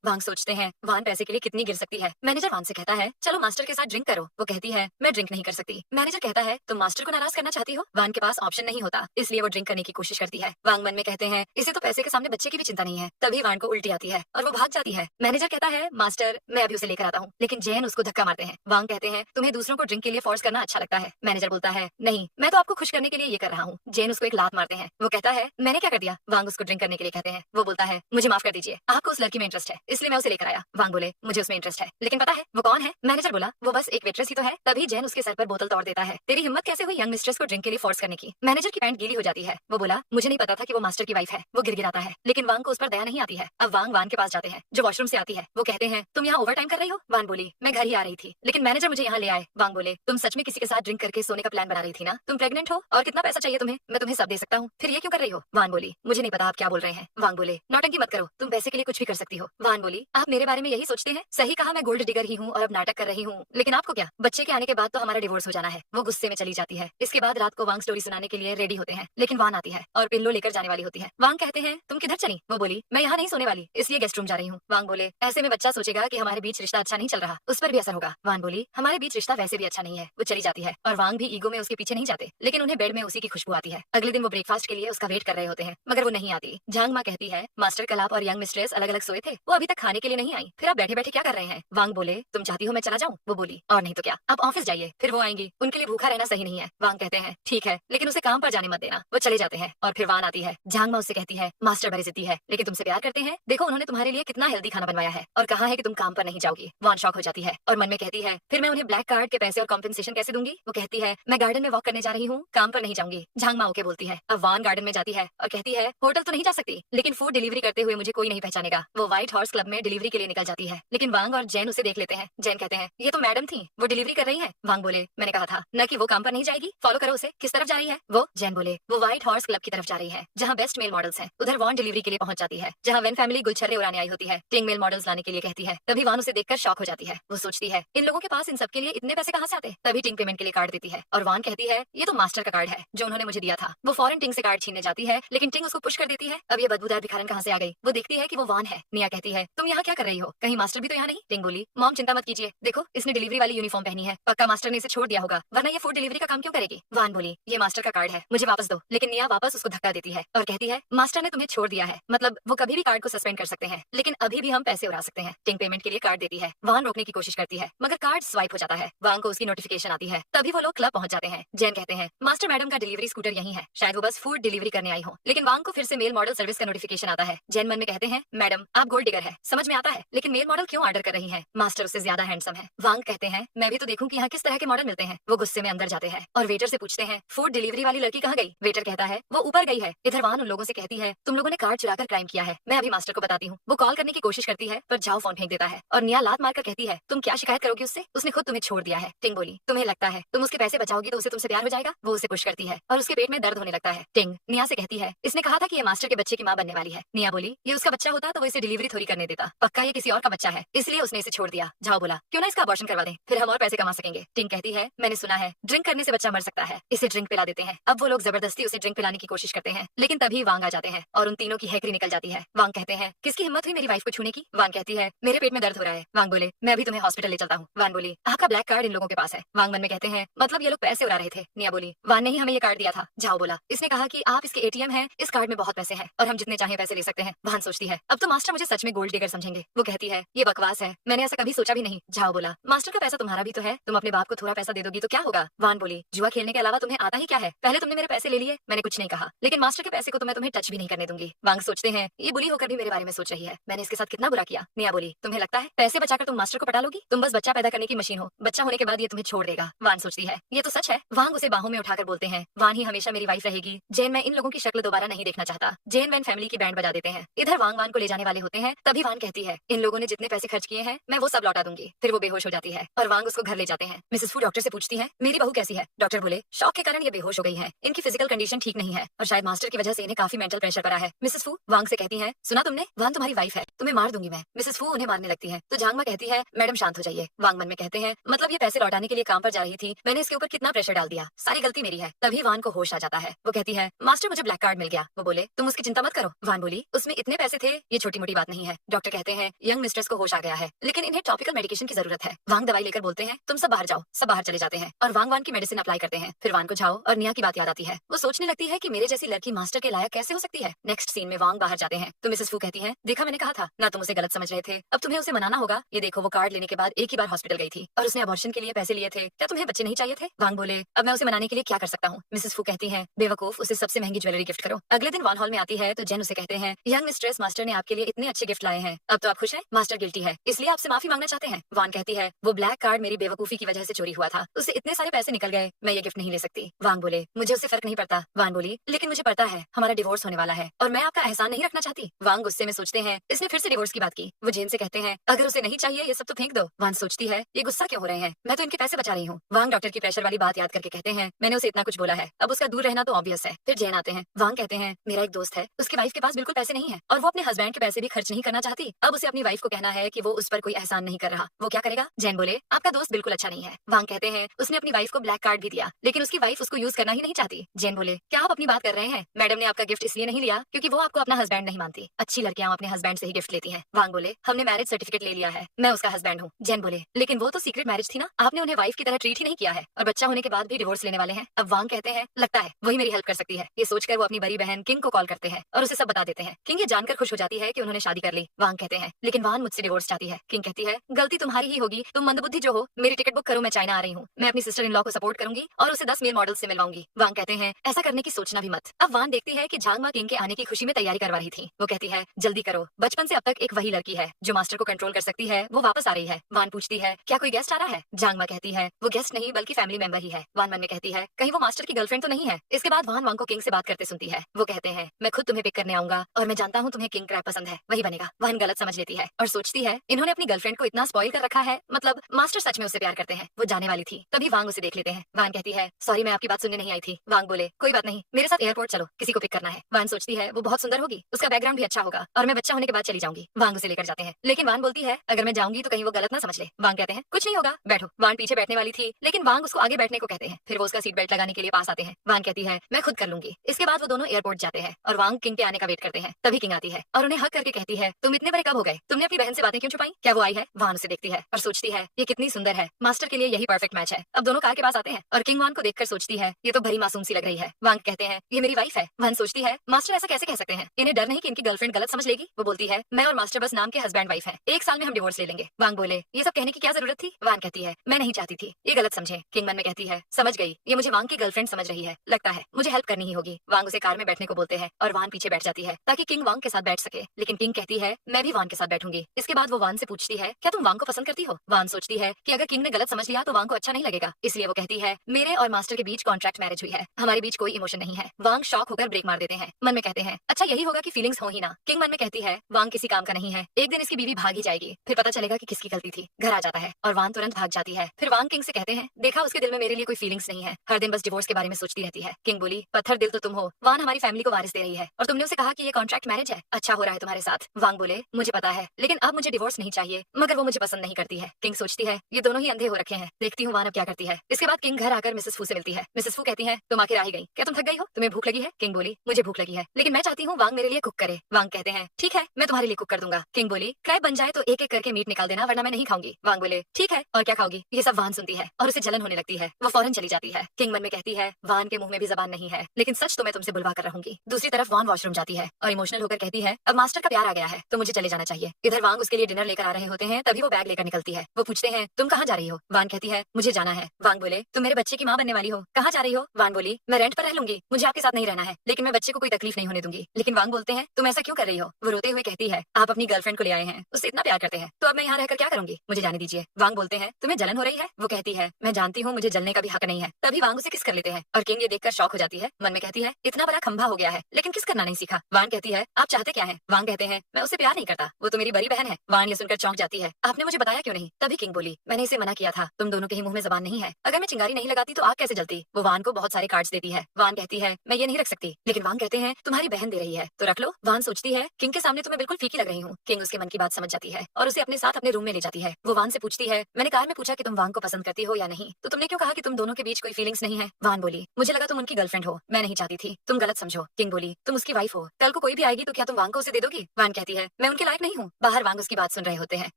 वांग सोचते हैं वान पैसे के लिए कितनी गिर सकती है। मैनेजर वान से कहता है चलो मास्टर के साथ ड्रिंक करो। वो कहती है मैं ड्रिंक नहीं कर सकती। मैनेजर कहता है तुम मास्टर को नाराज करना चाहती हो। वान के पास ऑप्शन नहीं होता, इसलिए वो ड्रिंक करने की कोशिश करती है। वांग मन में कहते हैं इसे तो पैसे के सामने बच्चे की भी चिंता नहीं है। तभी वान को उल्टी आती है और वो भाग जाती है। मैनेजर कहता है मास्टर मैं अभी उसे लेकर आता हूँ, लेकिन जैन उसको धक्का मारते हैं। वांग कहते हैं तुम्हें दूसरों को ड्रिंक के लिए फोर्स करना अच्छा लगता है। मैनेजर बोलता है नहीं, मैं तो आपको खुश करने के लिए ये कर रहा हूँ। जैन उसको एक लात मारते हैं। वो कहता है मैंने क्या कर दिया। वांग उसको ड्रिंक करने के लिए कहते हैं। वो बोलता है मुझे माफ कर दीजिए, आपको उस लड़की में इंटरेस्ट है इसलिए मैं उसे लेकर आया। वांग बोले मुझे उसमें इंटरेस्ट है, लेकिन पता है वो कौन है। मैनेजर बोला वो बस एक वेट्रेस ही तो है। तभी जैन उसके सर पर बोतल तोड़ देता है। तेरी हिम्मत कैसे हुई यंग मिस्ट्रेस को ड्रिंक के लिए फोर्स करने की। मैनेजर की पैंट गीली हो जाती है। वो बोला मुझे नहीं पता था कि वो मास्टर की वाइफ है। वो गिड़गिड़ाता है, लेकिन वांग को उस पर दया नहीं आती है। अब वांग वान के पास जाते हैं जो वॉशरूम से आती है। वो कहते हैं तुम यहाँ ओवर टाइम कर रही हो। वान बोली मैं घर ही आ रही थी, लेकिन मैनेजर मुझे यहाँ ले आए। वांग बोले तुम सच में किसी के साथ ड्रिंक करके सोने का प्लान बना रही थी ना। तुम प्रेग्नेंट हो और कितना पैसा चाहिए तुम्हें, मैं तुम्हें सब दे सकता हूँ, फिर ये क्यों कर रही हो। वान बोली मुझे नहीं पता आप क्या बोल रहे हैं। वांग बोले नौटंकी मत करो, तुम पैसे के लिए कुछ भी कर सकती हो। वान बोली आप मेरे बारे में यही सोचते हैं। सही कहा मैं गोल्ड डिगर ही हूँ और अब नाटक कर रही हूँ, लेकिन आपको क्या, बच्चे के आने के बाद तो हमारा डिवोर्स हो जाना है। वो गुस्से में चली जाती है। इसके बाद रात को वांग स्टोरी सुनाने के लिए रेडी होते हैं, लेकिन वान आती है और पिल्लो लेकर जाने वाली होती है। वांग कहते हैं तुम किधर चली। वो बोली मैं यहाँ नहीं सोने वाली, इसलिए गेस्ट रूम जा रही हूँ। वांग बोले ऐसे में बच्चा सोचेगा कि हमारे बीच रिश्ता अच्छा नहीं चल रहा, उस पर भी असर होगा। वान बोली हमारे बीच रिश्ता वैसे भी अच्छा नहीं है। वो चली जाती है और वांग भी ईगो में उसके पीछे नहीं जाते, लेकिन उन्हें बेड में उसी की खुशबू आती है। अगले दिन वो ब्रेकफास्ट के लिए उसका वेट कर रहे होते हैं, मगर वो नहीं आती। झांग माँ कहती है मास्टर कल आप और यंग मिस्ट्रेस अलग अलग सोए थे, वो अभी तक खाने के लिए नहीं आई, फिर आप बैठे बैठे क्या कर रहे हैं। वांग बोले तुम चाहती हो मैं चला जाऊँ। वो बोली और नहीं तो क्या, आप ऑफिस जाइए, फिर वो आएंगी, उनके लिए भूखा रहना सही नहीं है। वांग कहते हैं ठीक है, लेकिन उसे काम पर जाने मत देना। वो चले जाते हैं और फिर वान आती है। झांग माँ उससे कहती है मास्टर बड़ी जिद्दी है, लेकिन तुमसे प्यार करते हैं। देखो उन्होंने तुम्हारे लिए कितना हेल्दी खाना बनवाया है और कहा है कि तुम काम पर नहीं जाओगी। वान शॉक हो जाती है और मन में कहती है फिर मैं उन्हें ब्लैक कार्ड के पैसे और कॉम्पेंसेशन कैसे दूंगी। वो कहती है मैं गार्डन में वॉक करने जा रही हूँ, काम पर नहीं जाऊंगी। झांग माँ ओके बोलती है। अब वान गार्डन में जाती है और कहती है होटल तो नहीं जा सकती, लेकिन फूड डिलीवरी करते हुए मुझे कोई नहीं पहचानेगा। वो व्हाइट हॉर्स क्लब में डिलीवरी के लिए निकल जाती है, लेकिन वांग और जैन उसे देख लेते हैं। जैन कहते हैं ये तो मैडम थी, वो डिलीवरी कर रही है। वांग बोले मैंने कहा था न कि वो काम पर नहीं जाएगी, फॉलो करो उसे, किस तरफ जा रही है वो। जैन बोले वो व्हाइट हॉर्स क्लब की तरफ जा रही है जहाँ बेस्ट मेल मॉडल्स हैं। उधर वान डिलीवरी के लिए पहुंच जाती है, जहाँ वेन फैमिली गुलछर्रे उड़ाने आई होती है। टिंग मेल मॉडल्स लाने के लिए कहती है। तभी वान उसे देखकर शॉक हो जाती है। वो सोचती है इन लोगों के पास इन सब के लिए इतने पैसे कहाँ से आते। तभी टिंग पेमेंट के लिए कार्ड देती है और वान कहती है ये तो मास्टर का कार्ड है जो उन्होंने मुझे दिया था। वो फौरन टिंग से कार्ड छीनने जाती है, लेकिन टिंग उसको पुश कर देती है। अब ये बदबूदार भिखारन कहाँ से आ गई। वो देखती है कि वो वान है। निया कहती है तुम यहाँ क्या कर रही हो, कहीं मास्टर भी तो यहाँ नहीं। टिंग बोली मॉम चिंता मत कीजिए, देखो इसने डिलीवरी वाली यूनिफॉर्म पहनी है, पक्का मास्टर ने इसे छोड़ दिया होगा, वरना ये फूड डिलीवरी का काम क्यों करेगी। वान बोली ये मास्टर का कार्ड है, मुझे वापस दो। लेकिन निया वापस उसको धक्का देती है और कहती है मास्टर ने तुम्हें छोड़ दिया है, मतलब वो कभी भी कार्ड को सस्पेंड कर सकते हैं, लेकिन अभी भी हम पैसे उड़ा सकते हैं। टिंग पेमेंट के लिए कार्ड देती है। वान रोकने की कोशिश करती है, मगर कार्ड स्वाइप हो जाता है। वांग को उसकी नोटिफिकेशन आती है। तभी वो लोग क्लब पहुंच जाते हैं। जैन कहते हैं मास्टर मैडम का डिलीवरी स्कूटर यही है, शायद वो बस फूड डिलीवरी करने आई हो। लेकिन वांग को फिर से मेल मॉडल सर्विस का नोटिफिकेशन आता है। जैन मन में कहते हैं मैडम आप गोल्ड डिगर है, समझ में आता है, लेकिन मेल मॉडल क्यों ऑर्डर कर रही है, मास्टर उससे ज्यादा हैंडसम है। वांग कहते हैं मैं भी तो देखूं कि यहाँ किस तरह के मॉडल मिलते हैं। वो गुस्से में अंदर जाते हैं और वेटर से पूछते हैं फूड डिलीवरी वाली लड़की कहाँ गई। वेटर कहता है वो ऊपर गई है। इधर वान उन लोगों से कहती है तुम लोगों ने कार्ड चुराकर क्राइम किया है, मैं अभी मास्टर को बताती हूँ। वो कॉल करने की कोशिश करती है पर जाओ फोन फेंक देता है और निया लात मारकर कहती है तुम क्या शिकायत करोगी उससे, उसने खुद तुम्हें छोड़ दिया है। टिंग बोली तुम्हें लगता है तुम उसके पैसे बचाओगी तो उसे तुमसे प्यार हो जाएगा। वो उसे पुश करती है और उसके पेट में दर्द होने लगता है। टिंग निया से कहती है इसने कहा था कि ये मास्टर के बच्चे की माँ बनने वाली है। निया बोली ये उसका बच्चा होता तो वो इसे डिलीवरी थोड़ी करने देता, पक्का ये किसी और का बच्चा है इसलिए उसने इसे छोड़ दिया। जाओ बोला क्यों ना इसका अबॉर्शन करवा दें, फिर हम और पैसे कमा सकेंगे। टिंग कहती है मैंने सुना है ड्रिंक करने से बच्चा मर सकता है, इसे ड्रिंक पिला देते हैं। अब वो लोग जबरदस्ती उसे ड्रिंक पिलाने की कोशिश करते हैं, लेकिन तभी वांग आ जाते हैं और उन तीनों की हैकरी निकल जाती है। वांग कहते हैं किसकी हिम्मत हुई मेरी वाइफ को छूने की। वांग कहती है मेरे पेट में दर्द हो रहा है। वांग बोले मैं अभी तुम्हें हॉस्पिटल ले चलता हूँ। वान बोली आपका ब्लैक कार्ड इन लोगों के पास है। वांग मन में कहते हैं मतलब ये लोग पैसे उड़ा रहे थे। निया बोली वान ने ही हमें ये कार्ड दिया था। जाओ बोला इसने कहा कि आप इसके एटीएम है, इस कार्ड में बहुत पैसे हैं और हम जितने चाहे पैसे ले सकते हैं। वान सोचती है अब तो मास्टर मुझे सच में गोल्ड डिगर समझेंगे। वो कहती है ये बकवास है, मैंने ऐसा कभी सोचा भी नहीं। जाओ बोला मास्टर का पैसा तुम्हारा भी तो है, तुम अपने बाप को थोड़ा पैसा दे दोगी तो क्या होगा। वान बोली जुआ खेलने के अलावा तुम्हें आता ही क्या है, पहले तुमने मेरे पैसे ले लिए, मैंने कुछ नहीं कहा, लेकिन मास्टर के पैसे को तो मैं तुम्हें टच भी नहीं करने दूंगी। वांग सोचते हैं ये बुली होकर भी मेरे बारे में सोच रही है, मैंने इसके साथ कितना बुरा किया। निया बोली तुम्हें लगता है पैसे बचाकर तुम मास्टर को पटा लोगी, तुम बस बच्चा पैदा करने की मशीन हो, बच्चा होने के बाद ये तुम्हें छोड़ देगा। वान सोचती है ये तो सच है। वांग उसे बाहों में उठाकर बोलते हैं वान ही हमेशा मेरी वाइफ रहेगी। जैन मैं इन लोगों की शक्ल दोबारा नहीं देखना चाहता। जैन वैन फैमिली की बैंड बजा देते हैं। इधर वांग वान को ले जाने वाले होते हैं। तभी वान कहती है इन लोगों ने जितने पैसे खर्च किए हैं मैं वो सब लौटा दूंगी। फिर वो बेहोश हो जाती है और वांग उसको घर ले जाते हैं। मिसेस फू डॉक्टर से पूछती है मेरी बहू कैसी है। डॉक्टर बोले शॉक के कारण ये बेहोश हो गई है, इनकी फिजिकल कंडीशन ठीक नहीं है और शायद मास्टर की वजह से इन्हें काफी मेंटल प्रेशर पड़ा है। मिसेस फू वांग से कहती है सुना तुमने, वान तुम्हारी वाइफ है, तुम्हें मार दूंगी मैं। मिसेस फू उन्हें मारने लगती है तो झांगमा कहती है मैडम शांत हो जाइए। वांग मन में कहते हैं मतलब ये पैसे लौटाने के लिए काम पर जा रही थी, मैंने इसके ऊपर कितना प्रेशर डाल दिया, सारी गलती मेरी है। तभी वान को होश आ जाता है। वो कहती है मास्टर मुझे ब्लैक कार्ड मिल गया। वो बोले तुम उसकी चिंता मत करो। वान बोली उसमें इतने पैसे थे, ये छोटी मोटी बात नहीं है। डॉक्टर कहते हैं यंग मिस्ट्रेस को होश आ गया है, लेकिन इन्हें टॉपिकल मेडिकेशन की जरूरत है। वांग दवाई लेकर बोलते हैं तुम सब बाहर जाओ। सब बाहर चले जाते हैं और वान की मेडिसिन अप्लाई करते हैं। फिर वान को झाओ और निया की बात याद आती है। वो सोचने लगती है कि मेरे जैसी लड़की मास्टर के लायक कैसे हो सकती है। नेक्स्ट सीन में वांग बाहर जाते हैं तो मिसेस फू कहती है देखा मैंने कहा था ना, तुम उसे गलत समझ रहे थे, अब तुम्हें उसे मनाना होगा। ये देखो वो कार्ड लेने के बाद एक ही बार हॉस्पिटल गई थी और उसने अबॉर्शन के लिए पैसे लिए थे। क्या तुम्हें बच्चे नहीं चाहिए थे? वांग बोले अब मैं उसे मनाने के लिए क्या कर सकता हूँ। मिसेस फू कहती है बेवकूफ, उसे सबसे महंगी ज्वेलरी गिफ्ट करो। अगले दिन वान हॉल में आती है तो जेन उसे कहते हैं यंग मिस्ट्रेस, मास्टर ने आपके लिए इतने अच्छे गिफ्ट लाए हैं, अब तो आप खुश हैं? मास्टर गिल्टी है इसलिए आपसे माफी मांगना चाहते हैं। वान कहती है वो ब्लैक कार्ड मेरी बेवकूफी की वजह से चोरी हुआ था, उससे इतने सारे पैसे निकल गए, मैं ये गिफ्ट नहीं ले सकती। वांग बोले मुझे उससे फर्क नहीं पड़ता। वान बोली लेकिन मुझे पता है हमारा डिवोर्स होने वाला है और मैं आपका एहसान नहीं रखना चाहती। वांग गुस्से में सोचते हैं इसने फिर से डिवोर्स की बात की। वो जेन से कहते हैं अगर उसे नहीं चाहिए ये सब तो फेंक दो। वान सोचती है ये गुस्सा क्यों हो रहे हैं, मैं तो इनके पैसे बचा रही हूँ। वांग डॉक्टर की प्रेशर वाली बात याद करके कहते हैं मैंने उसे इतना कुछ बोला है, अब उसका दूर रहना तो ऑब्वियस है। फिर जैन आते हैं। वांग कहते हैं मेरा एक दोस्त है, उसकी वाइफ के पास बिल्कुल पैसे नहीं है और वो अपने हस्बैंड के पैसे भी खर्च नहीं करना चाहती। अब उसे अपनी वाइफ को कहना है कि वो उस पर कोई एहसान नहीं कर रहा, वो क्या करेगा? जैन बोले आपका दोस्त बिल्कुल अच्छा नहीं है। वांग कहते हैं उसने अपनी वाइफ को ब्लैक कार्ड भी दिया, लेकिन उसकी वाइफ उसको यूज करना ही नहीं चाहती। जैन बोले क्या आप अपनी बात कर रहे हैं? मैडम ने आपका गिफ्ट इसलिए नहीं लिया क्योंकि वो आपको अपना हस्बैंड नहीं मानती। अच्छी लड़कियां अपने हस्बैंड से ही गिफ्ट लेती हैं। वांग बोले हमने मैरिज सर्टिफिकेट ले लिया है, मैं उसका हस्बैंड हूँ। जैन बोले लेकिन वो तो सीक्रेट मैरिज थी ना, आपने उन्हें वाइफ की तरह ट्रीट ही नहीं किया है और बच्चा होने के बाद भी डिवोर्स लेने वाले हैं। अब वांग कहते हैं लगता है वही मेरी हेल्प कर सकती है। ये सोचकर वो अपनी बड़ी बहन किंग को कॉल करते हैं और उसे सब बता देते हैं। किंग ये जानकर खुश हो जाती है कि उन्होंने शादी कर ली। वांग कहते हैं लेकिन वान मुझसे डिवोर्स चाहती है। किंग कहती है गलती तुम्हारी ही होगी, तुम मंदबुद्धि जो हो। मेरी टिकट बुक करो, मैं चाइना आ रही हूँ। मैं अपनी सिस्टर इन लॉ को सपोर्ट करूंगी और उसे 10 मेल मॉडल से मिलवाऊंगी। वांग कहते हैं ऐसा करने की सोचना भी मत। अब वान देखती है कि झांगमा किंग के आने की खुशी में तैयारी करवा रही थी। वो कहती है जल्दी करो, बचपन से अब तक एक वही लड़की है जो मास्टर को कंट्रोल कर सकती है, वो वापस आ रही है। वान पूछती है क्या कोई गेस्ट आ रहा है? झांगमा कहती है वो गेस्ट नहीं बल्कि फैमिली मेंबर ही है। वान मन में कहती है कहीं वो मास्टर की गर्लफ्रेंड तो नहीं है। इसके बाद वान वांग को किंग से बात करते सुनती है। वो कहते हैं मैं खुद तुम्हें पिक करने आऊंगा और मैं जानता हूँ तुम्हें किंग क्रैब पसंद है, वही बनेगा। वान गलत समझ लेती है और सोचती है इन्होंने अपनी गर्लफ्रेंड को इतना स्पॉइल कर रखा है, मतलब मास्टर सच में उससे प्यार करते हैं। वो जाने वाली थी तभी वांग उसे देख लेते हैं। वान कहती है सॉरी मैं आपकी बात सुनने नहीं आई थी। वांग बोले कोई बात नहीं, मेरे साथ एयरपोर्ट चलो, किसी को पिक करना है। वान सोचती है वो बहुत सुंदर होगी, उसका बैकग्राउंड भी अच्छा होगा और मैं बच्चा होने के बाद चली जाऊंगी। वांग उसे लेकर जाते हैं लेकिन वान बोलती है अगर मैं जाऊंगी तो कहीं वो गलत ना समझ ले। वांग कहते हैं कुछ नहीं होगा, बैठो। वान पीछे बैठने वाली थी लेकिन वांग उसको आगे बैठने को कहते हैं। फिर वो उसका सीट बेल्ट लगाने के लिए पास आते हैं। वान कहती है मैं खुद कर लूंगी। इसके बाद वो दोनों एयरपोर्ट जाते हैं और वांग किंग के आने का वेट करते हैं। तभी किंग आती है और उन्हें हक करके कहती है तुम इतने बड़े कब हो गए, तुमने अपनी बहन से बातें क्यों छुपाई? क्या वो आई है? वान उसे देखती है और सोचती है ये कितनी सुंदर है, मास्टर के लिए यही परफेक्ट मैच है। अब दोनों कार के पास आते हैं और किंग वान को देखकर सोचती है ये तो भरी मासूम सी लग रही है। वांग कहते हैं ये मेरी वाइफ है। वान सोचती है मास्टर ऐसा कैसे कह सकते हैं, इन्हें डर नहीं कि इनकी गर्लफ्रेंड गलत समझ लेगी। वो बोलती है मैं और मास्टर बस नाम के हस्बैंड वाइफ है, 1 साल में हम डिवोर्स ले लेंगे। वांग बोले ये सब कहने की क्या जरूरत थी? वान कहती है मैं नहीं चाहती थी, ये गलत समझे। किंग मन में कहती है समझ गई, ये मुझे वांग की गर्लफ्रेंड समझ रही है, लगता है मुझे हेल्प करनी ही होगी। वांग उसे कार में बैठने को बोलते हैं और वान पीछे बैठ जाती है ताकि किंग वांग के साथ बैठ सके, लेकिन किंग कहती है मैं भी वान के साथ बैठूंगी। इसके बाद वो वान से पूछती है क्या तुम वांग को पसंद करती हो? वान सोचती है कि अगर किंग ने गलत समझ लिया तो वांग को अच्छा नहीं लगेगा, इसलिए वो कहती है मेरे और मास्टर के बीच कॉन्ट्रैक्ट मैरिज हुई है, हमारे बीच कोई इमोशन नहीं है। वांग शॉक होकर ब्रेक मार देते हैं। मन में कहते हैं अच्छा यही होगा कि फीलिंग्स हो ही ना। किंग मन में कहती है वांग किसी काम का नहीं है, एक दिन इसकी बीवी भाग ही जाएगी, फिर पता चलेगा कि किसकी गलती थी। घर आ जाता है और वान तुरंत भाग जाती है। फिर वांग किंग से कहते हैं देखा उसके दिल में मेरे लिए कोई फीलिंग्स नहीं है, हर दिन बस डिवोर्स के बारे में सोचती रहती है। किंग बोली पत्थर दिल तो तुम हो, वान हमारी फैमिली को वारिस दे रही है और तुमने उसे कहा कि ये कॉन्ट्रैक्ट मैरिज है, अच्छा हो रहा है तुम्हारे साथ। वांग बोले मुझे पता है लेकिन अब मुझे डिवोर्स नहीं चाहिए, मगर वो मुझे पसंद नहीं करती है। किंग सोचती है ये दोनों ही अंधे हो रखे हैं, देखती हूँ वान अब क्या करती है। इसके बाद किंग घर आकर मिसेस फू से मिलती है। मिसेस फू कहती है तुम आखिर आ ही गई, क्या तुम थक गई हो, तुम्हें भूख लगी है? किंग बोली मुझे भूख लगी है लेकिन मैं चाहती हूँ वांग मेरे लिए कुक करे। वांग कहते हैं ठीक है मैं तुम्हारे लिए कुक कर दूंगा। किंग बोली क्रैब बन जाए तो एक एक करके मीट निकाल देना वरना मैं नहीं खाऊंगी। वांग बोले ठीक है और क्या खाओगी? ये सब वान सुनती है और उसे जलन होने लगती है, वो फौरन चली जाती है। किंग मन में कहती है वान के मुंह में भी जबान नहीं है, लेकिन सच तो मैं तुमसे बुलवा कर रहूंगी। दूसरी तरफ वान वॉशरूम जाती है और इमोशनल होकर कहती है अब मास्टर का प्यार आ गया है तो मुझे चले जाना चाहिए। इधर वांग उसके लिए डिनर लेकर आ रहे होते हैं, तभी वो बैग लेकर निकलती है। वो पूछते हैं तुम कहाँ जा रही हो? वान कहती है मुझे जाना है। वांग बोले तुम मेरे बच्चे की माँ बनने वाली हो, कहाँ जा रही हो? वान बोली मैं रेंट पर रह लूंगी, मुझे आपके साथ नहीं रहना है, लेकिन मैं बच्चे को कोई तकलीफ नहीं होने दूंगी। लेकिन वांग बोलते हैं तुम ऐसा क्यों कर रही हो? वो रोते हुए कहती है आप अपनी गर्लफ्रेंड को ले आए हैं, उससे इतना प्यार करते हैं तो अब मैं यहाँ रहकर क्या करूंगी, मुझे जाने दीजिए। वांग बोलते हैं तुम्हें जलन हो रही है? वो कहती है मैं जानती हूँ मुझे जलने का भी हक नहीं है। तभी वांग उसे किस कर लेते हैं और किंग ये देखकर शॉक हो जाती है। मन में कहती है इतना बड़ा खंभा हो गया है लेकिन किस करना नहीं सीखा। वान कहती है आप चाहते क्या है? वांग कहते हैं मैं उसे प्यार नहीं करता, वो तो मेरी बड़ी बहन है। वान ये सुनकर चौंक जाती है आपने मुझे बताया क्यों नहीं? तभी किंग बोली मैंने इसे मना किया था, तुम दोनों के ही मुंह में जबान नहीं है, अगर मैं चिंगारी नहीं लगाती तो आग कैसे जलती। वो वान को बहुत सारे कार्ड्स देती है। वान कहती है मैं ये नहीं रख सकती, लेकिन वांग कहते हैं तुम्हारी बहन दे रही है तो रख लो। वान सोचती है किंग के सामने तो मैं बिल्कुल फीकी लग रही हूँ। किंग उसके मन की बात समझ जाती है और उसे अपने साथ अपने रूम में ले जाती है। वो वान से पूछती है मैंने कार में पूछा कि तुम वांग को पसंद करती हो या नहीं, तो तुमने क्यों कहा कि तुम दोनों के बीच कोई फीलिंग्स नहीं है? वान बोली मुझे लगा तुम उनकी गर्लफ्रेंड हो, मैं नहीं चाहती थी तुम गलत समझो। किंग बोली, तुम उसकी वाइफ हो, कल को कोई भी आएगी तो क्या तुम वांग को उसे दे दोगी? वान कहती है, मैं उनके लायक नहीं हूँ। बाहर वांग उसकी बात सुन रहे होते हैं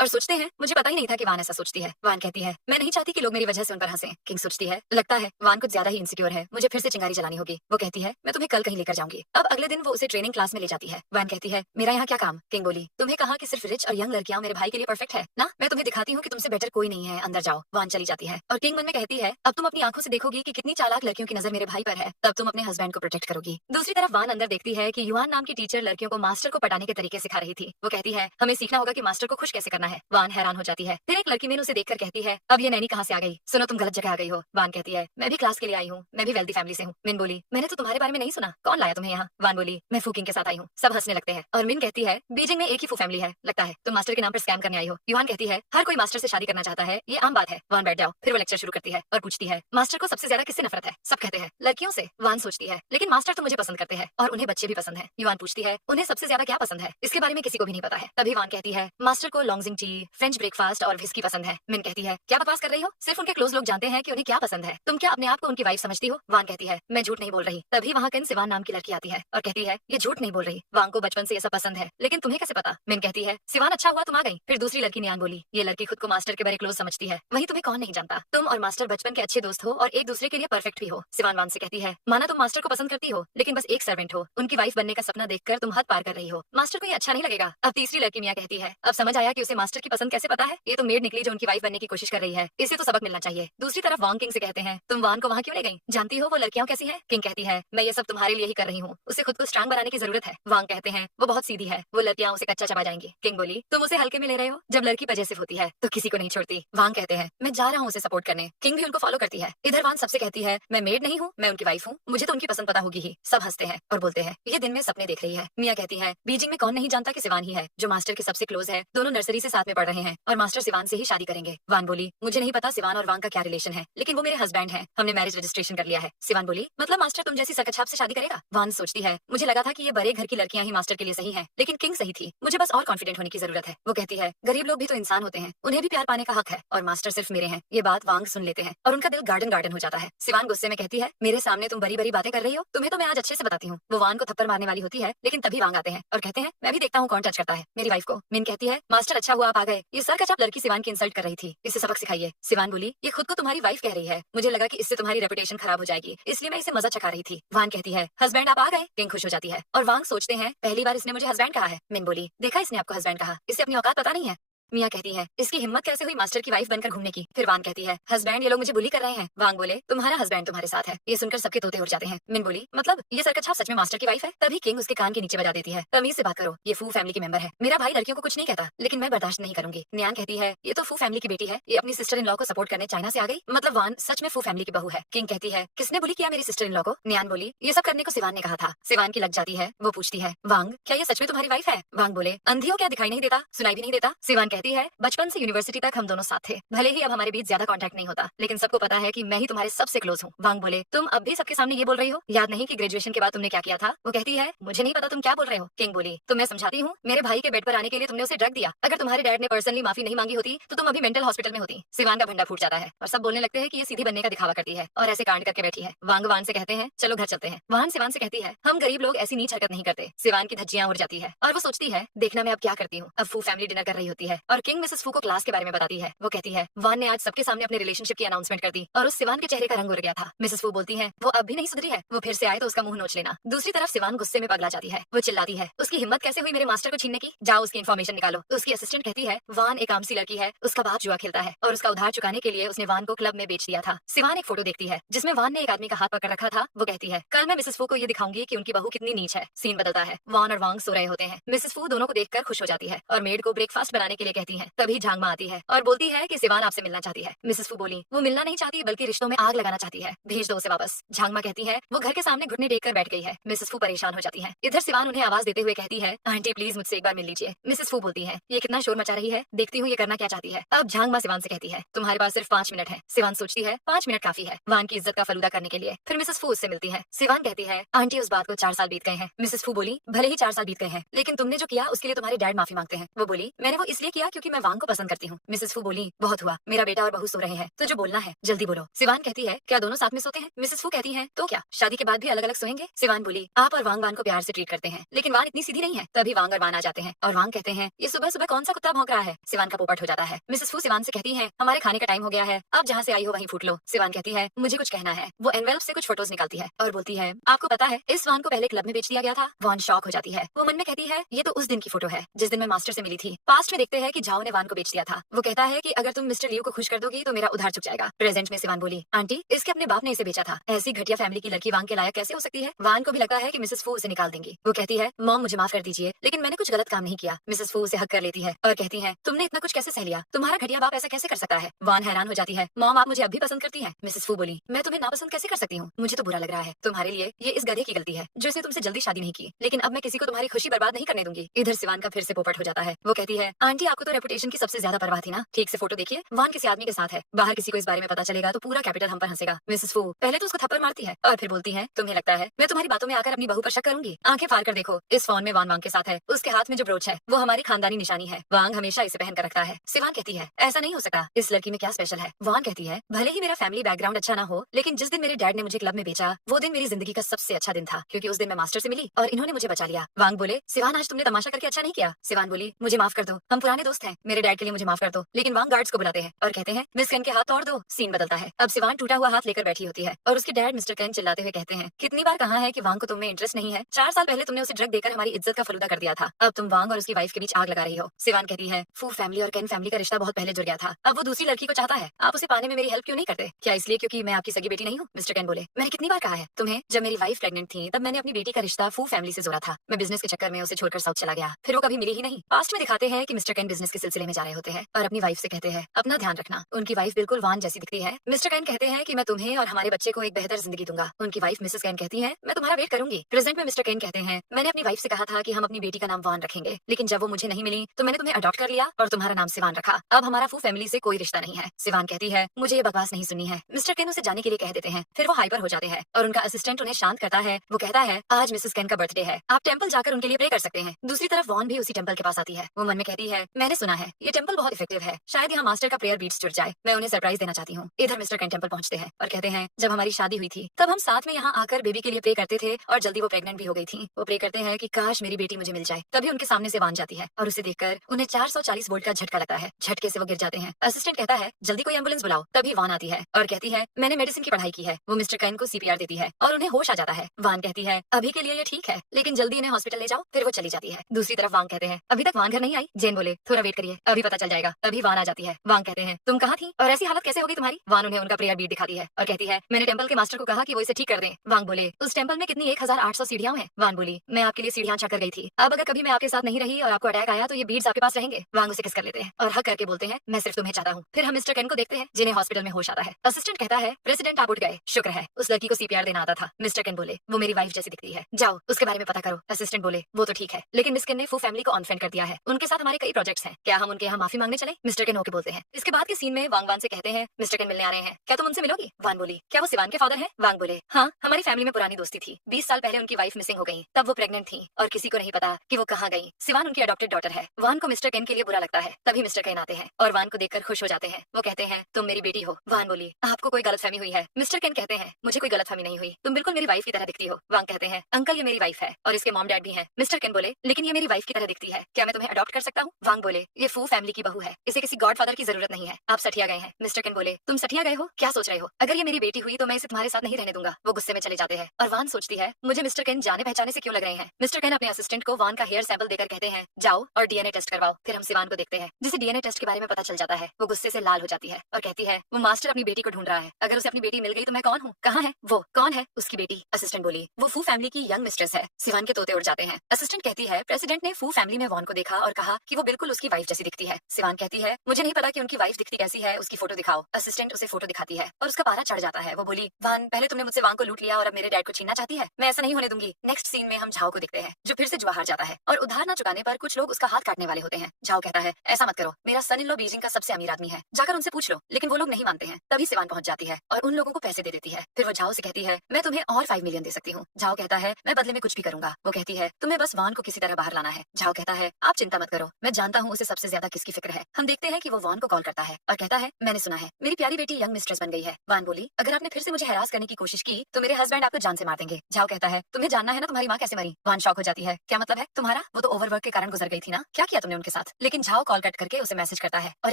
और सोचते हैं, मुझे पता ही नहीं था कि वान ऐसा सोचती है। वान कहती है, मैं नहीं चाहती कि लोग मेरी वजह से उन पर हंसे। किंग सोचती है, लगता है वान कुछ ज्यादा ही इनसिक्योर है, मुझे फिर से चिंगारी जलानी होगी। वो कहती है, मैं तुम्हें कल कहीं लेकर जाऊंगी। अब अगले दिन वो उसे ट्रेनिंग क्लास में ले जाती है। वान कहती है, मेरा यहाँ क्या काम? किंग बोली, तुम्हें कहा कि सिर्फ रिच और यंग लड़कियां मेरे भाई के लिए परफेक्ट है ना, मैं तुम्हें दिखाती हूँ कि तुमसे बेटर कोई नहीं है, अंदर जाओ। वान चली जाती है और किंग मन में कहती है, अब तुम अपनी आंखों से देखोगी कि कितनी चालाक लड़कियों की नजर मेरे भाई पर है, तब तुम अपने हस्बैंड को प्रोटेक्ट करोगी। दूसरी तरफ वान अंदर देखती है कि युआन नाम की टीचर लड़कियों को मास्टर को पटाने के तरीके सिखा रही थी। वो कहती है, हमें सीखना होगा कि मास्टर को खुश कैसे करना है। वान हैरान हो जाती है। फिर एक लड़की मीन उसे देखकर कहती है, अब ये नैनी कहाँ से आ गई? सुनो, तुम गलत जगह आ गई हो। वान कहती है, मैं भी क्लास के लिए आई हूँ, मैं भी वेल्दी फैमिली से हूँ। मिन बोली, मैंने तो तुम्हारे बारे में नहीं सुना, कौन लाया तुम्हें यहाँ? वान बोली, मैं फू किंग के साथ आई हूँ। सब हंसने लगते हैं और मिन कहती है, बीजिंग में एक ही फू फैमिली है, लगता है तुम मास्टर के नाम पर स्कैम करने आई हो। युआन कहती है, हर कोई मास्टर से शादी करना चाहता है, ये आम बात है। वान बैठ जाओ। फिर वो लेक्चर शुरू करती है और पूछती है, मास्टर को सबसे ज्यादा किससे नफरत है? सब कहते हैं लड़कियों से। वान सोचती है, लेकिन मास्टर तो मुझे पसंद करते हैं और उन्हें बच्चे भी पसंद है। युआन पूछती है, उन्हें सबसे ज्यादा क्या पसंद है? इसके बारे में किसी को भी नहीं पता है। तभी वान कहती है, मास्टर को लॉन्गजिंग टी, फ्रेंच ब्रेकफास्ट और विस्की पसंद है। मिन कहती है, क्या बकवास कर रही हो? सिर्फ उनके क्लोज लोग जानते हैं कि उन्हें क्या पसंद है, तुम क्या अपने आप को उनकी वाइफ समझती हो? वान कहती है, मैं झूठ नहीं बोल रही। तभी वहाँ कन सिवान नाम की लड़की आती है और कहती है, ये झूठ नहीं बोल रही, वांग को बचपन से ये सब पसंद है, लेकिन तुम्हें कैसे पता? मिन कहती है, सिवान अच्छा हुआ तुम आ गई। फिर दूसरी लड़की नियान बोली, ये लड़की खुद को मास्टर के बड़े क्लोज समझती है, वही तुम्हें कौन नहीं जानता, तुम और मास्टर बचपन के अच्छे दोस्त हो और एक दूसरे के लिए परफेक्ट भी हो। सिवान वान से कहती है, माना तुम मास्टर को पसंद करती हो, लेकिन बस एक सर्वेंट हो, उनकी वाइफ बनने का सपना देखकर तुम हद पार कर रही हो, मास्टर को ये अच्छा नहीं लगेगा। अब तीसरी लड़की मिया कहती है, अब समझ आया कि उसे मास्टर की पसंद कैसे पता है, ये तो मेड निकली जो उनकी वाइफ बनने की कोशिश कर रही है, इसे तो सबक मिलना चाहिए। दूसरी तरफ वांग किंग से कहते हैं, तुम वान को वहाँ क्यों ले गई? जानती हो वो लड़कियां कैसी है? किंग कहती है, मैं ये सब तुम्हारे लिए ही कर रही हूँ, उसे खुद को स्ट्रांग बनाने की जरूरत है। वांग कहते हैं, वो बहुत सीधी है, वो लड़कियां उसे कच्चा चबा जाएंगी। किंग बोली, तुम उसे हल्के में ले रहे हो, जब लड़की पजेसिव होती है तो किसी को नहीं छोड़ती। वांग कहते हैं, मैं जा रहा हूँ उसे सपोर्ट करने। किंग भी उनको फॉलो करती है। इधर वान सबसे कहती है, मैं मेड नहीं हूँ, मैं उनकी वाइफ हूँ, मुझे तो उनकी पसंद पता होगी ही। सब हंसते हैं और बोलते हैं, ये दिन में सपने देख रही है। मिया कहती है, बीजिंग में कौन नहीं जानता कि सिवान ही है जो मास्टर के सबसे क्लोज है, दोनों नर्सरी से साथ में पढ़ रहे हैं और मास्टर सिवान से ही शादी करेंगे। वान बोली, मुझे नहीं पता सिवान और वांग का क्या रिलेशन है, लेकिन वो मेरे हस्बैंड है, हमने मैरिज रजिस्ट्रेशन कर लिया है। सिवान बोली, मतलब मास्टर तुम जैसी सकछाप से शादी करेगा? वान सोचती है, मुझे लगा था कि ये बड़े घर की लड़कियां ही मास्टर के लिए सही हैं, लेकिन किंग सही थी, मुझे बस और कॉन्फिडेंट होने की जरूरत है। वो कहती है, गरीब लोग भी तो इंसान होते हैं, उन्हें भी प्यार पाने का हक है और मास्टर सिर्फ मेरे हैं। ये बात वांग सुन लेते हैं और उनका दिल गार्डन गार्डन हो जाता है। सिवान गुस्से में कहती है, मेरे सामने तुम बड़ी बड़ी बातें कर रही हो, तुम्हें तो मैं आज अच्छे से बताती हूँ। वो वान को थप्पड़ मारने वाली होती है, लेकिन तभी वांग आते हैं और कहते हैं, मैं भी देखता हूँ कौन टच करता है मेरी वाइफ को। मिन कहती है, मास्टर अच्छा हुआ आप आ गए, ये सरकचाप लड़की सिवान की इंसल्ट कर रही थी, इसे सबक सिखाइए। सिवान बोली, ये खुद को तुम्हारी वाइफ कह रही है, मुझे लगा कि इससे तुम्हारी रेपुटेशन खराब हो जाएगी, इसलिए मैं इसे मजा चखा रही थी। वान कहती है, हस्बैंड आप आ गए। किंग खुश हो जाती है और वांग सोचते हैं, पहली बार इसने मुझे हस्बैंड कहा है। मिन बोली, देखा इसने आपको हस्बैंड कहा, इसे अपनी औकात पता नहीं है। मिया कहती है, इसकी हिम्मत कैसे हुई मास्टर की वाइफ बनकर घूमने की? फिर वान कहती है, हस्बैंड ये लोग मुझे बुली कर रहे हैं। वांग बोले, तुम्हारा हस्बैंड तुम्हारे साथ है। ये सुनकर सबके तोते उड़ जाते हैं। मिन बोली, मतलब ये सरकछाप सच में मास्टर की वाइफ है? तभी किंग उसके कान के नीचे बजा देती है, तमीज से बात करो, ये फू फैमिली की मेंबर है, मेरा भाई लड़कियों को कुछ नहीं कहता, लेकिन मैं बर्दाश्त नहीं करूंगी। न्यान कहती है, ये तो फू फैमिली की बेटी है, ये अपनी सिस्टर इन लॉ को सपोर्ट करने चाइना से आ गई, मतलब वान सच में फू फैमिली की बहू है। किंग कहती है, किसने बुली किया मेरी सिस्टर इन लॉ को? न्यान बोली, ये सब करने को सिवान ने कहा था। सिवान की लग जाती है, वो पूछती है, वांग क्या ये सच में तुम्हारी वाइफ है? वांग बोले, अंधी हो क्या, दिखाई नहीं देता, सुनाई भी नहीं देता? सिवान कहती है, बचपन से यूनिवर्सिटी तक हम दोनों साथ थे, भले ही अब हमारे बीच ज्यादा कांटेक्ट नहीं होता, लेकिन सबको पता है कि मैं ही तुम्हारे सबसे क्लोज हूँ। वांग बोले, तुम अब भी सबके सामने ये बोल रही हो, याद नहीं कि ग्रेजुएशन के बाद तुमने क्या किया था? वो कहती है, मुझे नहीं पता तुम क्या बोल रहे हो। किंग बोली, तो मैं समझाती हूँ, मेरे भाई के बेड पर आने के लिए तुमने उसे ड्रग दिया, अगर तुम्हारे डैड ने पर्सनली माफी नहीं मांगी होती तो तुम अभी मेंटल हॉस्पिटल में होती। सिवान का भंडा फूट जाता है और सब बोलने लगते हैं कि ये सीधी बनने का दिखावा करती है और ऐसे कांड करके बैठी है। वांग वान से कहते हैं, चलो घर चलते हैं। वान सिवान से कहती है, हम गरीब लोग ऐसी नीच हरकत नहीं करते। सिवान की धज्जियां उड़ जाती है और वो सोचती है, देखना मैं अब क्या करती हूँ। अब फू फैमिली डिनर कर रही होती है और किंग मिसेस फू को क्लास के बारे में बताती है। वो कहती है, वान ने आज सबके सामने अपने रिलेशनशिप की अनाउंसमेंट कर दी और उस सिवान के चेहरे का रंग उड़ गया था। मिसेस फू बोलती है, वो अब भी नहीं सुधरी है, वो फिर से आए तो उसका मुंह नोच लेना। दूसरी तरफ सिवान गुस्से में पगला जाती है, वो चिल्लाती है, उसकी हिम्मत कैसे हुई मेरे मास्टर को छीनने की, जाओ उसकी इन्फॉर्मेशन निकालो। उसकी असिस्टेंट कहती है, वान एक आमसी लड़की है, उसका बाप जुआ खेलता है और उसका उधार चुकाने के लिए उसने वान को क्लब में बेच दिया था। सिवान एक फोटो देखती है जिसमें वान ने एक आदमी का हाथ पकड़ रखा था। वो कहती है, कल मैं मिसेस फू को ये दिखाऊंगी कि उनकी बहू कितनी नीच है। सीन बदलता है, वान और वांग सो रहे होते हैं। मिसेस फू दोनों को देखकर खुश हो जाती है और मेड को ब्रेकफास्ट बनाने के लिए कहती है। तभी झांगमा आती है और बोलती है कि सिवान आपसे मिलना चाहती है। मिसेस फू बोली, वो मिलना नहीं चाहती बल्कि रिश्तों में आग लगाना चाहती है, भेज दो उसे वापस। झांगमा कहती है, वो घर के सामने घुटने टेक कर बैठ गई है। मिसेस फू परेशान हो जाती है। इधर सिवान उन्हें आवाज देते हुए कहती है, आंटी प्लीज मुझसे एक बार मिल लीजिए। मिसेस फू बोलती है, ये कितना शोर मचा रही है, देखती हूँ ये करना क्या चाहती है। अब झांगमा सिवान से कहती है, तुम्हारे पास सिर्फ 5 मिनट है। सिवान सोचती है, 5 मिनट काफी है वान की इज्जत का फलूदा करने के लिए। फिर मिसेस फू उससे मिलती है। सिवान कहती है, आंटी उस बात को 4 साल बीत गए हैं। मिसेस फू बोली, भले ही 4 साल बीत गए हैं, लेकिन तुमने जो किया उसके लिए तुम्हारे डैड माफी मांगते हैं। वो बोली, मैंने वो इसलिए किया किया क्योंकि मैं वांग को पसंद करती हूँ। मिसेस फू बोली, बहुत हुआ, मेरा बेटा और बहू सो रहे हैं, तो जो बोलना है जल्दी बोलो। सिवान कहती है, क्या दोनों साथ में सोते हैं? मिसेस फू कहती है, तो क्या शादी के बाद भी अलग अलग सोएंगे? सिवान बोली, आप और वांग वान को प्यार से ट्रीट करते हैं, लेकिन वान इतनी सीधी नहीं है। तभी वांग और वान आ जाते हैं और वांग कहते हैं, ये सुबह सुबह कौन सा कुत्ता भौंक रहा है? सिवान का पोपट हो जाता है। मिसेस फू सिवान से कहती है, हमारे खाने का टाइम हो गया है, आप जहाँ से आई हो वहीं फूट लो। सिवान कहती है, मुझे कुछ कहना है। वो एनवेलप से कुछ फोटोज निकालती है और बोलती है, आपको पता है इस वान को पहले क्लब में बेच दिया गया था। वान शॉक हो जाती है। वो मन में कहती है, ये तो उस दिन की फोटो है जिस दिन मैं मास्टर से मिली थी। पास्ट में देखते हैं कि झाओ ने वान को बेच दिया था। वो कहता है कि अगर तुम मिस्टर लियो को खुश कर दोगी तो मेरा उधार चुक जाएगा। प्रेजेंट में सिवान बोली, आंटी इसके अपने बाप ने इसे बेचा था। ऐसी घटिया फैमिली की लड़की वान के लायक कैसे हो सकती है? वान को भी लगता है कि मिसेस फू उसे निकाल देंगी। वो कहती है, मॉम मुझे माफ कर दीजिए, लेकिन मैंने कुछ गलत काम नहीं किया। मिसेस फू उसे हक कर लेती है और कहती है, तुमने इतना कुछ कैसे सह लिया? तुम्हारा घटिया बाप ऐसा कैसे कर सकता है? वान हैरान हो जाती है, मॉम आप मुझे अब भी पसंद करती है? मिसेस फू बोली, मैं तुम्हें नापसंद कैसे कर सकती हूँ? मुझे तो बुरा लग रहा है। तुम्हारे लिए ये इस गधे की गलती है जो इसने तुमसे जल्दी शादी नहीं की, लेकिन अब मैं किसी को तुम्हारी खुशी बर्बाद नहीं करने दूंगी। इधर सिवान का फिर से पोपट हो जाता है। वो कहती है, आंटी आपको तो रेपुटेशन की सबसे ज्यादा परवाह थी ना? ठीक से फोटो देखिए, वान किसी आदमी के साथ है। बाहर किसी को इस बारे में पता चलेगा तो पूरा कैपिटल हम पर हंसेगा। मिसेस फू पहले तो उसको थप्पड़ मारती है और फिर बोलती है, तुम्हें लगता है मैं तुम्हारी बातों में आकर अपनी बहू पर शक करूंगी? आंखें फाड़ कर देखो, इस फोन में वान वांग के साथ है। उसके हाथ में जो ब्रोच है वो हमारी खानदानी निशानी है। वांग हमेशा इसे पहन कर रखता है। सिवान कहती है, ऐसा नहीं हो सकता, इस लड़की में क्या स्पेशल है? वान कहती है, भले ही मेरा फैमिली बैकग्राउंड अच्छा ना हो, लेकिन जिस दिन मेरे डैड ने मुझे क्लब में बेचा वो दिन मेरी जिंदगी का सबसे अच्छा दिन था, क्योंकि उस दिन मैं मास्टर से मिली और इन्होंने मुझे बचा लिया। वांग बोले, सिवान आज तुमने तमाशा करके अच्छा नहीं किया। सिवान बोली, मुझे माफ कर दो, हम पुराने दोस्त हैं, मेरे डैड के लिए मुझे माफ कर दो। लेकिन वांग गार्ड्स को बुलाते हैं और कहते हैं, मिस कैन के हाथ तोड़ दो। सीन बदलता है। अब सिवान टूटा हुआ हाथ लेकर बैठी होती है और उसके डैड मिस्टर कैन चिल्लाते हुए कहते हैं, कितनी बार कहा है कि वांग को तुम में इंटरेस्ट नहीं है? 4 साल पहले तुमने उसे ड्रग देकर हमारी इज्जत का फलूदा कर दिया था। अब तुम वांग और उसकी वाइफ के बीच आग लगा रही हो। सिवान कहती है, फू फैमिली और कैन फैमिली का रिश्ता बहुत पहले जुड़ गया था, अब वो दूसरी लड़की को चाहता है। आप उसे पाने में मेरी हेल्प क्यों नहीं करते? क्या इसलिए क्योंकि मैं आपकी सगी बेटी नहीं हूँ? मिस्टर कैन बोले, मैंने कितनी बार कहा है तुम्हें? जब मेरी वाइफ प्रेग्नेंट थी तब मैंने अपनी बेटी का रिश्ता फू फैमिली से जोड़ा था। मैं बिजनेस के चक्कर में उसे छोड़कर साउथ चला गया, फिर वो कभी मिली ही नहीं। पास्ट में दिखाते हैं कि मिस्टर कैन बिजनेस के सिलसिले में जा रहे होते हैं और अपनी वाइफ से कहते हैं, अपना ध्यान रखना। उनकी वाइफ बिल्कुल वान जैसी दिखती है। मिस्टर कैन कहते हैं कि मैं तुम्हें और हमारे बच्चे को एक बेहतर जिंदगी दूंगा। उनकी वाइफ मिसेस कैन कहती है, मैं तुम्हारा वेट करूंगी। प्रेजेंट में मिस्टर कैन कहते हैं, मैंने अपनी वाइफ से कहा था कि हम अपनी बेटी का नाम वान रखेंगे, लेकिन जब वो मुझे नहीं मिली तो मैंने तुम्हें अडॉप्ट कर लिया और तुम्हारा नाम सिवान रखा। अब हमारा फू फैमिली से कोई रिश्ता नहीं है। सिवान कहती है, मुझे ये बकवास नहीं सुननी है। मिस्टर कैन उसे जाने के लिए कह देते हैं, फिर वो हाइपर हो जाते हैं और उनका असिस्टेंट उन्हें शांत करता है। वो कहता है, आज मिसेस कैन का बर्थडे है, आप टेंपल जाकर उनके लिए प्रे कर सकते हैं। दूसरी तरफ वॉन भी उसी टेंपल के पास आती है। वो मन में कहती है, मैंने सुना है ये टेंपल बहुत इफेक्टिव है, शायद यहाँ मास्टर का प्रेयर बीट्स जुड़ जाए, मैं उन्हें सरप्राइज देना चाहती हूँ। इधर मिस्टर कैन टेंपल पहुंचते हैं और कहते हैं, जब हमारी शादी हुई थी तब हम साथ में यहाँ आकर बेबी के लिए प्रे करते थे और जल्दी वो प्रेग्नेंट भी हो गई थी। वो प्रे करते हैं कि काश मेरी बेटी मुझे मिल जाए। तभी उनके सामने से वान जाती है और उसे देखकर उन्हें 440 वोल्ट का झटका लगता है। झटके से वो गिर जाते हैं। असिस्टेंट कहता है, जल्दी कोई एम्बुलेंस बुलाओ। तभी वान आती है और कहती है, मैंने मेडिसिन की पढ़ाई की है। वो मिस्टर कैन को सीपीआर देती है और उन्हें होश आ जाता है। वान कहती है, अभी के लिए ये ठीक है, लेकिन जल्दी इन्हें हॉस्पिटल ले जाओ। फिर वो चली जाती है। दूसरी तरफ वांग कहते हैं, अभी तक वान घर नहीं आई? जेन बोले, थोड़ा वेट करिए, अभी पता चल जाएगा। तभी वान आ जाती है। वांग कहते हैं, तुम कहाँ थी और ऐसी हालत कैसे होगी तुम्हारी? वान उन्हें उनका प्रेयर बीट दिखाती है और कहती है, मैंने टेंपल के मास्टर को कहा कि वो इसे ठीक कर दें। वांग बोले, उस टेंपल में कितनी 1800 सीढ़ियां हैं? वान बोली, मैं आपके लिए सीढ़ियां चढ़कर गई थी। अब अगर कभी मैं आपके साथ नहीं रही और आपको अटैक आया तो ये बीड्स आपके पास रहेंगे। वांग उसे किस कर लेते हैं और हक करके बोलते हैं, मैं सिर्फ तुम्हें चाहता हूँ। फिर हम मिस्टर कैन को देखते हैं जिन्हें हॉस्पिटल में होश आता है। असिस्टेंट कहता है, प्रेसिडेंट आप उठ गए, शुक्र है, उस लड़की को सीपीआर देना आता था। मिस्टर कैन बोले, वो मेरी वाइफ जैसी दिखती है, जाओ उसके बारे में पता करो। असिस्टेंट बोले, वो तो ठीक है, लेकिन मिस कैन ने फू फैमिली को अनफ्रेंड कर दिया है, उनके साथ हमारे कई प्रोजेक्ट्स हैं, क्या हम उनके यहाँ माफी मांगने चले? मिस्टर कैन ओके बोलते हैं। इसके बाद के सीन में वांग वान से कहते हैं, मिस्टर कैन मिलने आ रहे हैं, क्या तुम उनसे मिलोगी? वान बोली, क्या वो सिवान के फादर है? वांग बोले, हाँ, हमारी फैमिली में पुरानी दोस्ती थी। 20 साल पहले उनकी वाइफ मिसिंग हो गई, तब वो प्रेग्नेंट थी और किसी को नहीं पता कि वो कहाँ गई। सिवान उनकी अडॉप्टेड डॉटर है। वान को मिस्टर कैन के लिए बुरा लगता है। तभी मिस्टर कैन आते हैं और वान को देखकर खुश हो जाते हैं। वो कहते हैं, तुम मेरी बेटी हो। वान बोली, आपको कोई गलतफहमी हुई है। मिस्टर कैन कहते हैं, मुझे कोई गलतफहमी नहीं हुई, तुम बिल्कुल मेरी वाइफ की तरह दिखती हो। वांग कहते हैं, अंकल ये मेरी वाइफ है और इसके मॉम डैड भी हैं। मिस्टर कैन बोले, लेकिन ये मेरी वाइफ की तरह दिखती है, क्या मैं तुम्हें अडॉप्ट कर सकता हूँ? वांग बोले, ये फू फैमिली की बहू है, इसे किसी गॉडफादर की जरूरत नहीं है, आप सठिया गए हैं। मिस्टर कैन बोले, तुम सठिया गए हो? क्या सोच रहे हो? अगर ये मेरी बेटी हुई तो मैं इसे तुम्हारे साथ नहीं रहने दूंगा। वो गुस्से में चले जाते हैं और वान सोचती है, मुझे मिस्टर कैन जाने पहचाने से क्यों लग रहे हैं। मिस्टर कैन अपने असिस्टेंट को वान का हेयर सैंपल देकर कहते हैं, जाओ और डीएनए टेस्ट करवाओ। फिर हम सिवान को देखते हैं जिसे डीएनए टेस्ट के बारे में पता चल जाता है। वो गुस्से से लाल हो जाती है और कहती है, वो मास्टर अपनी बेटी को ढूंढ रहा है, अगर उसे अपनी बेटी मिल गई तो मैं कौन हूँ? कहाँ है वो? कौन है उसकी बेटी? असिस्टेंट बोली, वो फू फैमिली की यंग मिस्ट्रेस है। सिवान के तोते उड़ जाते हैं। असिस्टेंट कहती है, प्रेसिडेंट ने फू फैमिली में वान को देखा और कहा कि वो बिल्कुल उसकी वाइफ जैसी दिखती है। सिवान कहती है, मुझे नहीं पता कि उनकी वाइफ दिखती कैसी है, उसकी फोटो दिखाओ। असिस्टेंट उसे फोटो दिखाती है और उसका पारा चढ़ जाता है। वो बोली, वान पहले तुमने मुझसे वान को लूट लिया और अब मेरे डैड को छीनना चाहती है, मैं ऐसा नहीं होने दूंगी। नेक्स्ट सीन में हम झाओ को देखते हैं जो फिर से जुआ हार जाता है और उधार न चुकाने पर कुछ लोग उसका हाथ काटने वाले होते हैं। झाओ कहता है, ऐसा मत करो, मेरा सन इन लॉ बीजिंग का सबसे अमीर आदमी है, जाकर उनसे पूछ लो। लेकिन वो लोग नहीं मानते हैं। तभी सिवान पहुंच जाती है और उन लोगों को पैसे दे देती है। फिर वो झाओ से कहती है, मैं तुम्हें और 5 मिलियन दे सकती हूँ। झाओ कहता है, मैं बदले में कुछ भी करूंगा। वो कहती है, तुम्हें बस वान को किसी तरह बाहर लाना है। झाओ कहता है, आप चिंता मत करो, मैं जानता हूँ हूँ उसे सबसे ज्यादा किसकी फिक्र है। हम देखते हैं कि वो वॉन को कॉल करता है और कहता है, मैंने सुना है मेरी प्यारी बेटी यंग मिस्ट्रेस बन गई है। वान बोली, अगर आपने फिर से मुझे हरास करने की कोशिश की तो मेरे हस्बैंड आपको जान से मार देंगे। झाओ कहता है, तुम्हें जानना है ना तुम्हारी माँ कैसे मरी। वान शॉक हो जाती है, क्या मतलब है तुम्हारा? वो तो ओवरवर्क के कारण गुजर गई थी ना, क्या किया तुमने उनके साथ? लेकिन झाओ कॉल कट करके उसे मैसेज करता है और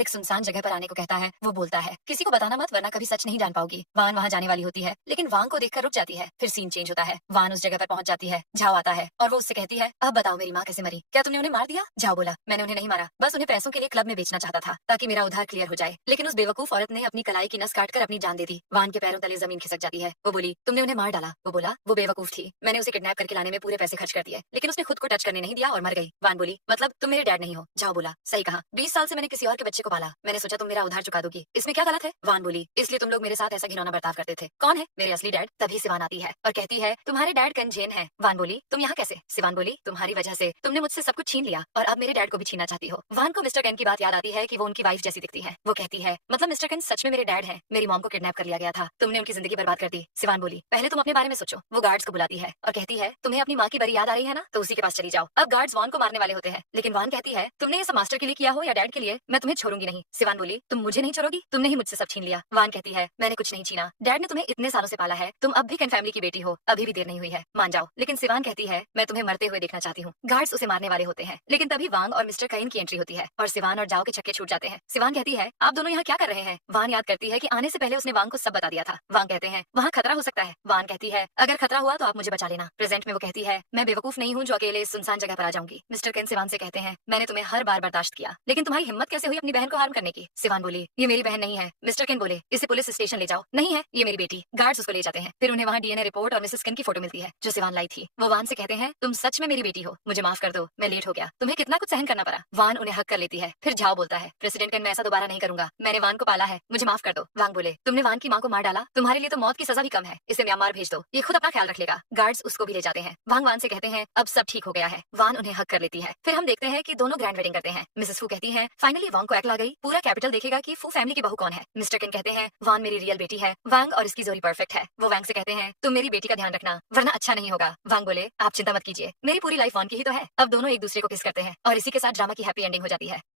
एक सुनसान जगह पर आने को कहता है। वो बोलता है, किसी को बताना मत वरना कभी सच नहीं जान पाओगी। वान वहाँ जाने वाली होती है लेकिन वांग को देखकर रुक जाती है। फिर सीन चेंज होता है, वान उस जगह पर पहुंच जाती है। झाओ आता है और वो उससे कहती है, अब बताओ मेरी माँ कैसे मरी, क्या तुमने उन्हें मार दिया? झाओ बोला, मैंने उन्हें नहीं मारा, बस उन्हें पैसों के लिए क्लब में बेचना चाहता था ताकि मेरा उधार क्लियर हो जाए। लेकिन उस बेवकूफ औरत ने अपनी कलाई की नस काटकर अपनी जान दे दी। वान के पैरों तले जमीन खिसक जाती है। वो बोली, तुमने उन्हें मार डाला। वो बोला, वो बेवकूफ थी, मैंने उसे किडनैप करके लाने में पूरे पैसे खर्च कर दिए लेकिन उसने खुद को टच करने नहीं दिया और मर गई। वान बोली, मतलब तुम मेरे डैड नहीं हो? झाओ बोला, सही कहा, 20 साल से मैंने किसी और के बच्चे को पाला, मैंने सोचा तुम मेरा उधार चुका दोगी, इसमें क्या गलत है? वान बोली, इसलिए तुम लोग मेरे साथ ऐसा घिनौना बर्ताव करते थे। कौन है मेरे असली डैड? तभी सिवान आती है और कहती है, तुम्हारे डैड कंजेन है। वान बोली, तुम यहाँ कैसे? सिवान बोली, तुम्हारी वजह से तुमने मुझसे सब कुछ छीन लिया और अब मेरे डैड को भी छीनना चाहती हो। वान को मिस्टर केन की बात याद आती है कि वो उनकी वाइफ जैसी दिखती है। वो कहती है, मतलब मिस्टर केन सच में मेरे डैड है? मेरी मॉम को किडनैप कर लिया गया था, तुमने उनकी जिंदगी बर्बाद कर दी। सिवान बोली, पहले तुम अपने बारे में सोचो। वो गार्ड्स को बुलाती है और कहती है, तुम्हें अपनी माँ की बड़ी याद आ रही है ना, तो उसी के पास चली जाओ। अब गार्ड्स वान को मारने वाले होते हैं लेकिन वान कहती है, तुमने ये सब मास्टर के लिए किया हो या डैड के लिए, मैं तुम्हें छोड़ूंगी नहीं। सिवान बोली, तुम मुझे नहीं छोड़ोगी? तुमने ही मुझसे सब छीन लिया। वान कहती है, मैंने कुछ नहीं छीना, डैड ने तुम्हें इतने सालों से पाला है, तुम अब भी कैन फैमिली की बेटी हो, अभी भी देर नहीं हुई है, मान जाओ। लेकिन सिवान कहती है, मैं तुम्हें मरते हुए देखना चाहती हूँ। गार्ड्स उसे मारने वाले होते हैं लेकिन तभी वांग और मिस्टर कईन की एंट्री होती है और सिवान और जाओ के छक्के छूट जाते हैं। सिवान कहती है, आप दोनों यहाँ क्या कर रहे हैं? वान याद करती है कि आने से पहले उसने वांग को सब बता दिया था। वांग कहते हैं, वहाँ खतरा हो सकता है। वान कहती है, अगर खतरा हुआ तो आप मुझे बचा लेना। प्रेजेंट में वो कहती है, मैं बेवकूफ नहीं हूँ जो अकेले इस सुनसान जगह पर आ जाऊंगी। मिस्टर केन सिवान से कहते हैं, मैंने तुम्हें हर बार बर्दाश्त किया लेकिन तुम्हारी हिम्मत कैसे हुई अपनी बहन को हार्म करने की? सिवान बोली, ये मेरी बहन नहीं है। मिस्टर केन बोले, इसे पुलिस स्टेशन ले जाओ। नहीं है, ये मेरी बेटी। गार्ड्स उसको ले जाते हैं। फिर उन्हें वहाँ डीएनए रिपोर्ट और मिसेस केन की फोटो मिलती है जो सिवान लाई थी। वो वान से कहते हैं, तुम सच में मेरी बेटी हो, मुझे माफ कर दो, मैं लेट हो गया, तुम्हें कितना कुछ सहन करना पड़ा। वान उन्हें हक कर लेती है। फिर झाओ बोलता है, प्रेसिडेंट केन मैं ऐसा दोबारा नहीं करूंगा, मैंने वान को पाला है, मुझे माफ कर दो। वांग बोले, तुमने वान की माँ को मार डाला, तुम्हारे लिए तो मौत की सजा भी कम है, इसे म्यांमार भेज दो, ये खुद अपना ख्याल रख लेगा। गार्ड्स उसको भी ले जाते हैं। वांग वान से कहते हैं, अब सब ठीक हो गया है। वान उन्हें हक कर लेती है। फिर हम देखते हैं कि दोनों ग्रैंड वेडिंग करते हैं। मिसेस फू कहती हैं, फाइनली वांग को अक्ल आ गई, पूरा कैपिटल देखेगा कि फू फैमिली की बहू कौन है। मिस्टर केन कहते हैं, वान मेरी रियल बेटी है, वांग और इसकी जोड़ी परफेक्ट है। वो वांग से कहते हैं, तुम मेरी बेटी का ध्यान रखना वरना अच्छा नहीं होगा। वांग बोले, आप चिंता मत कीजिए, मेरी पूरी लाइफ वान की ही तो है। अब दोनों एक दूसरे को किस करते हैं और इसी के साथ ड्रामा की हैप्पी एंडिंग हो जाती है।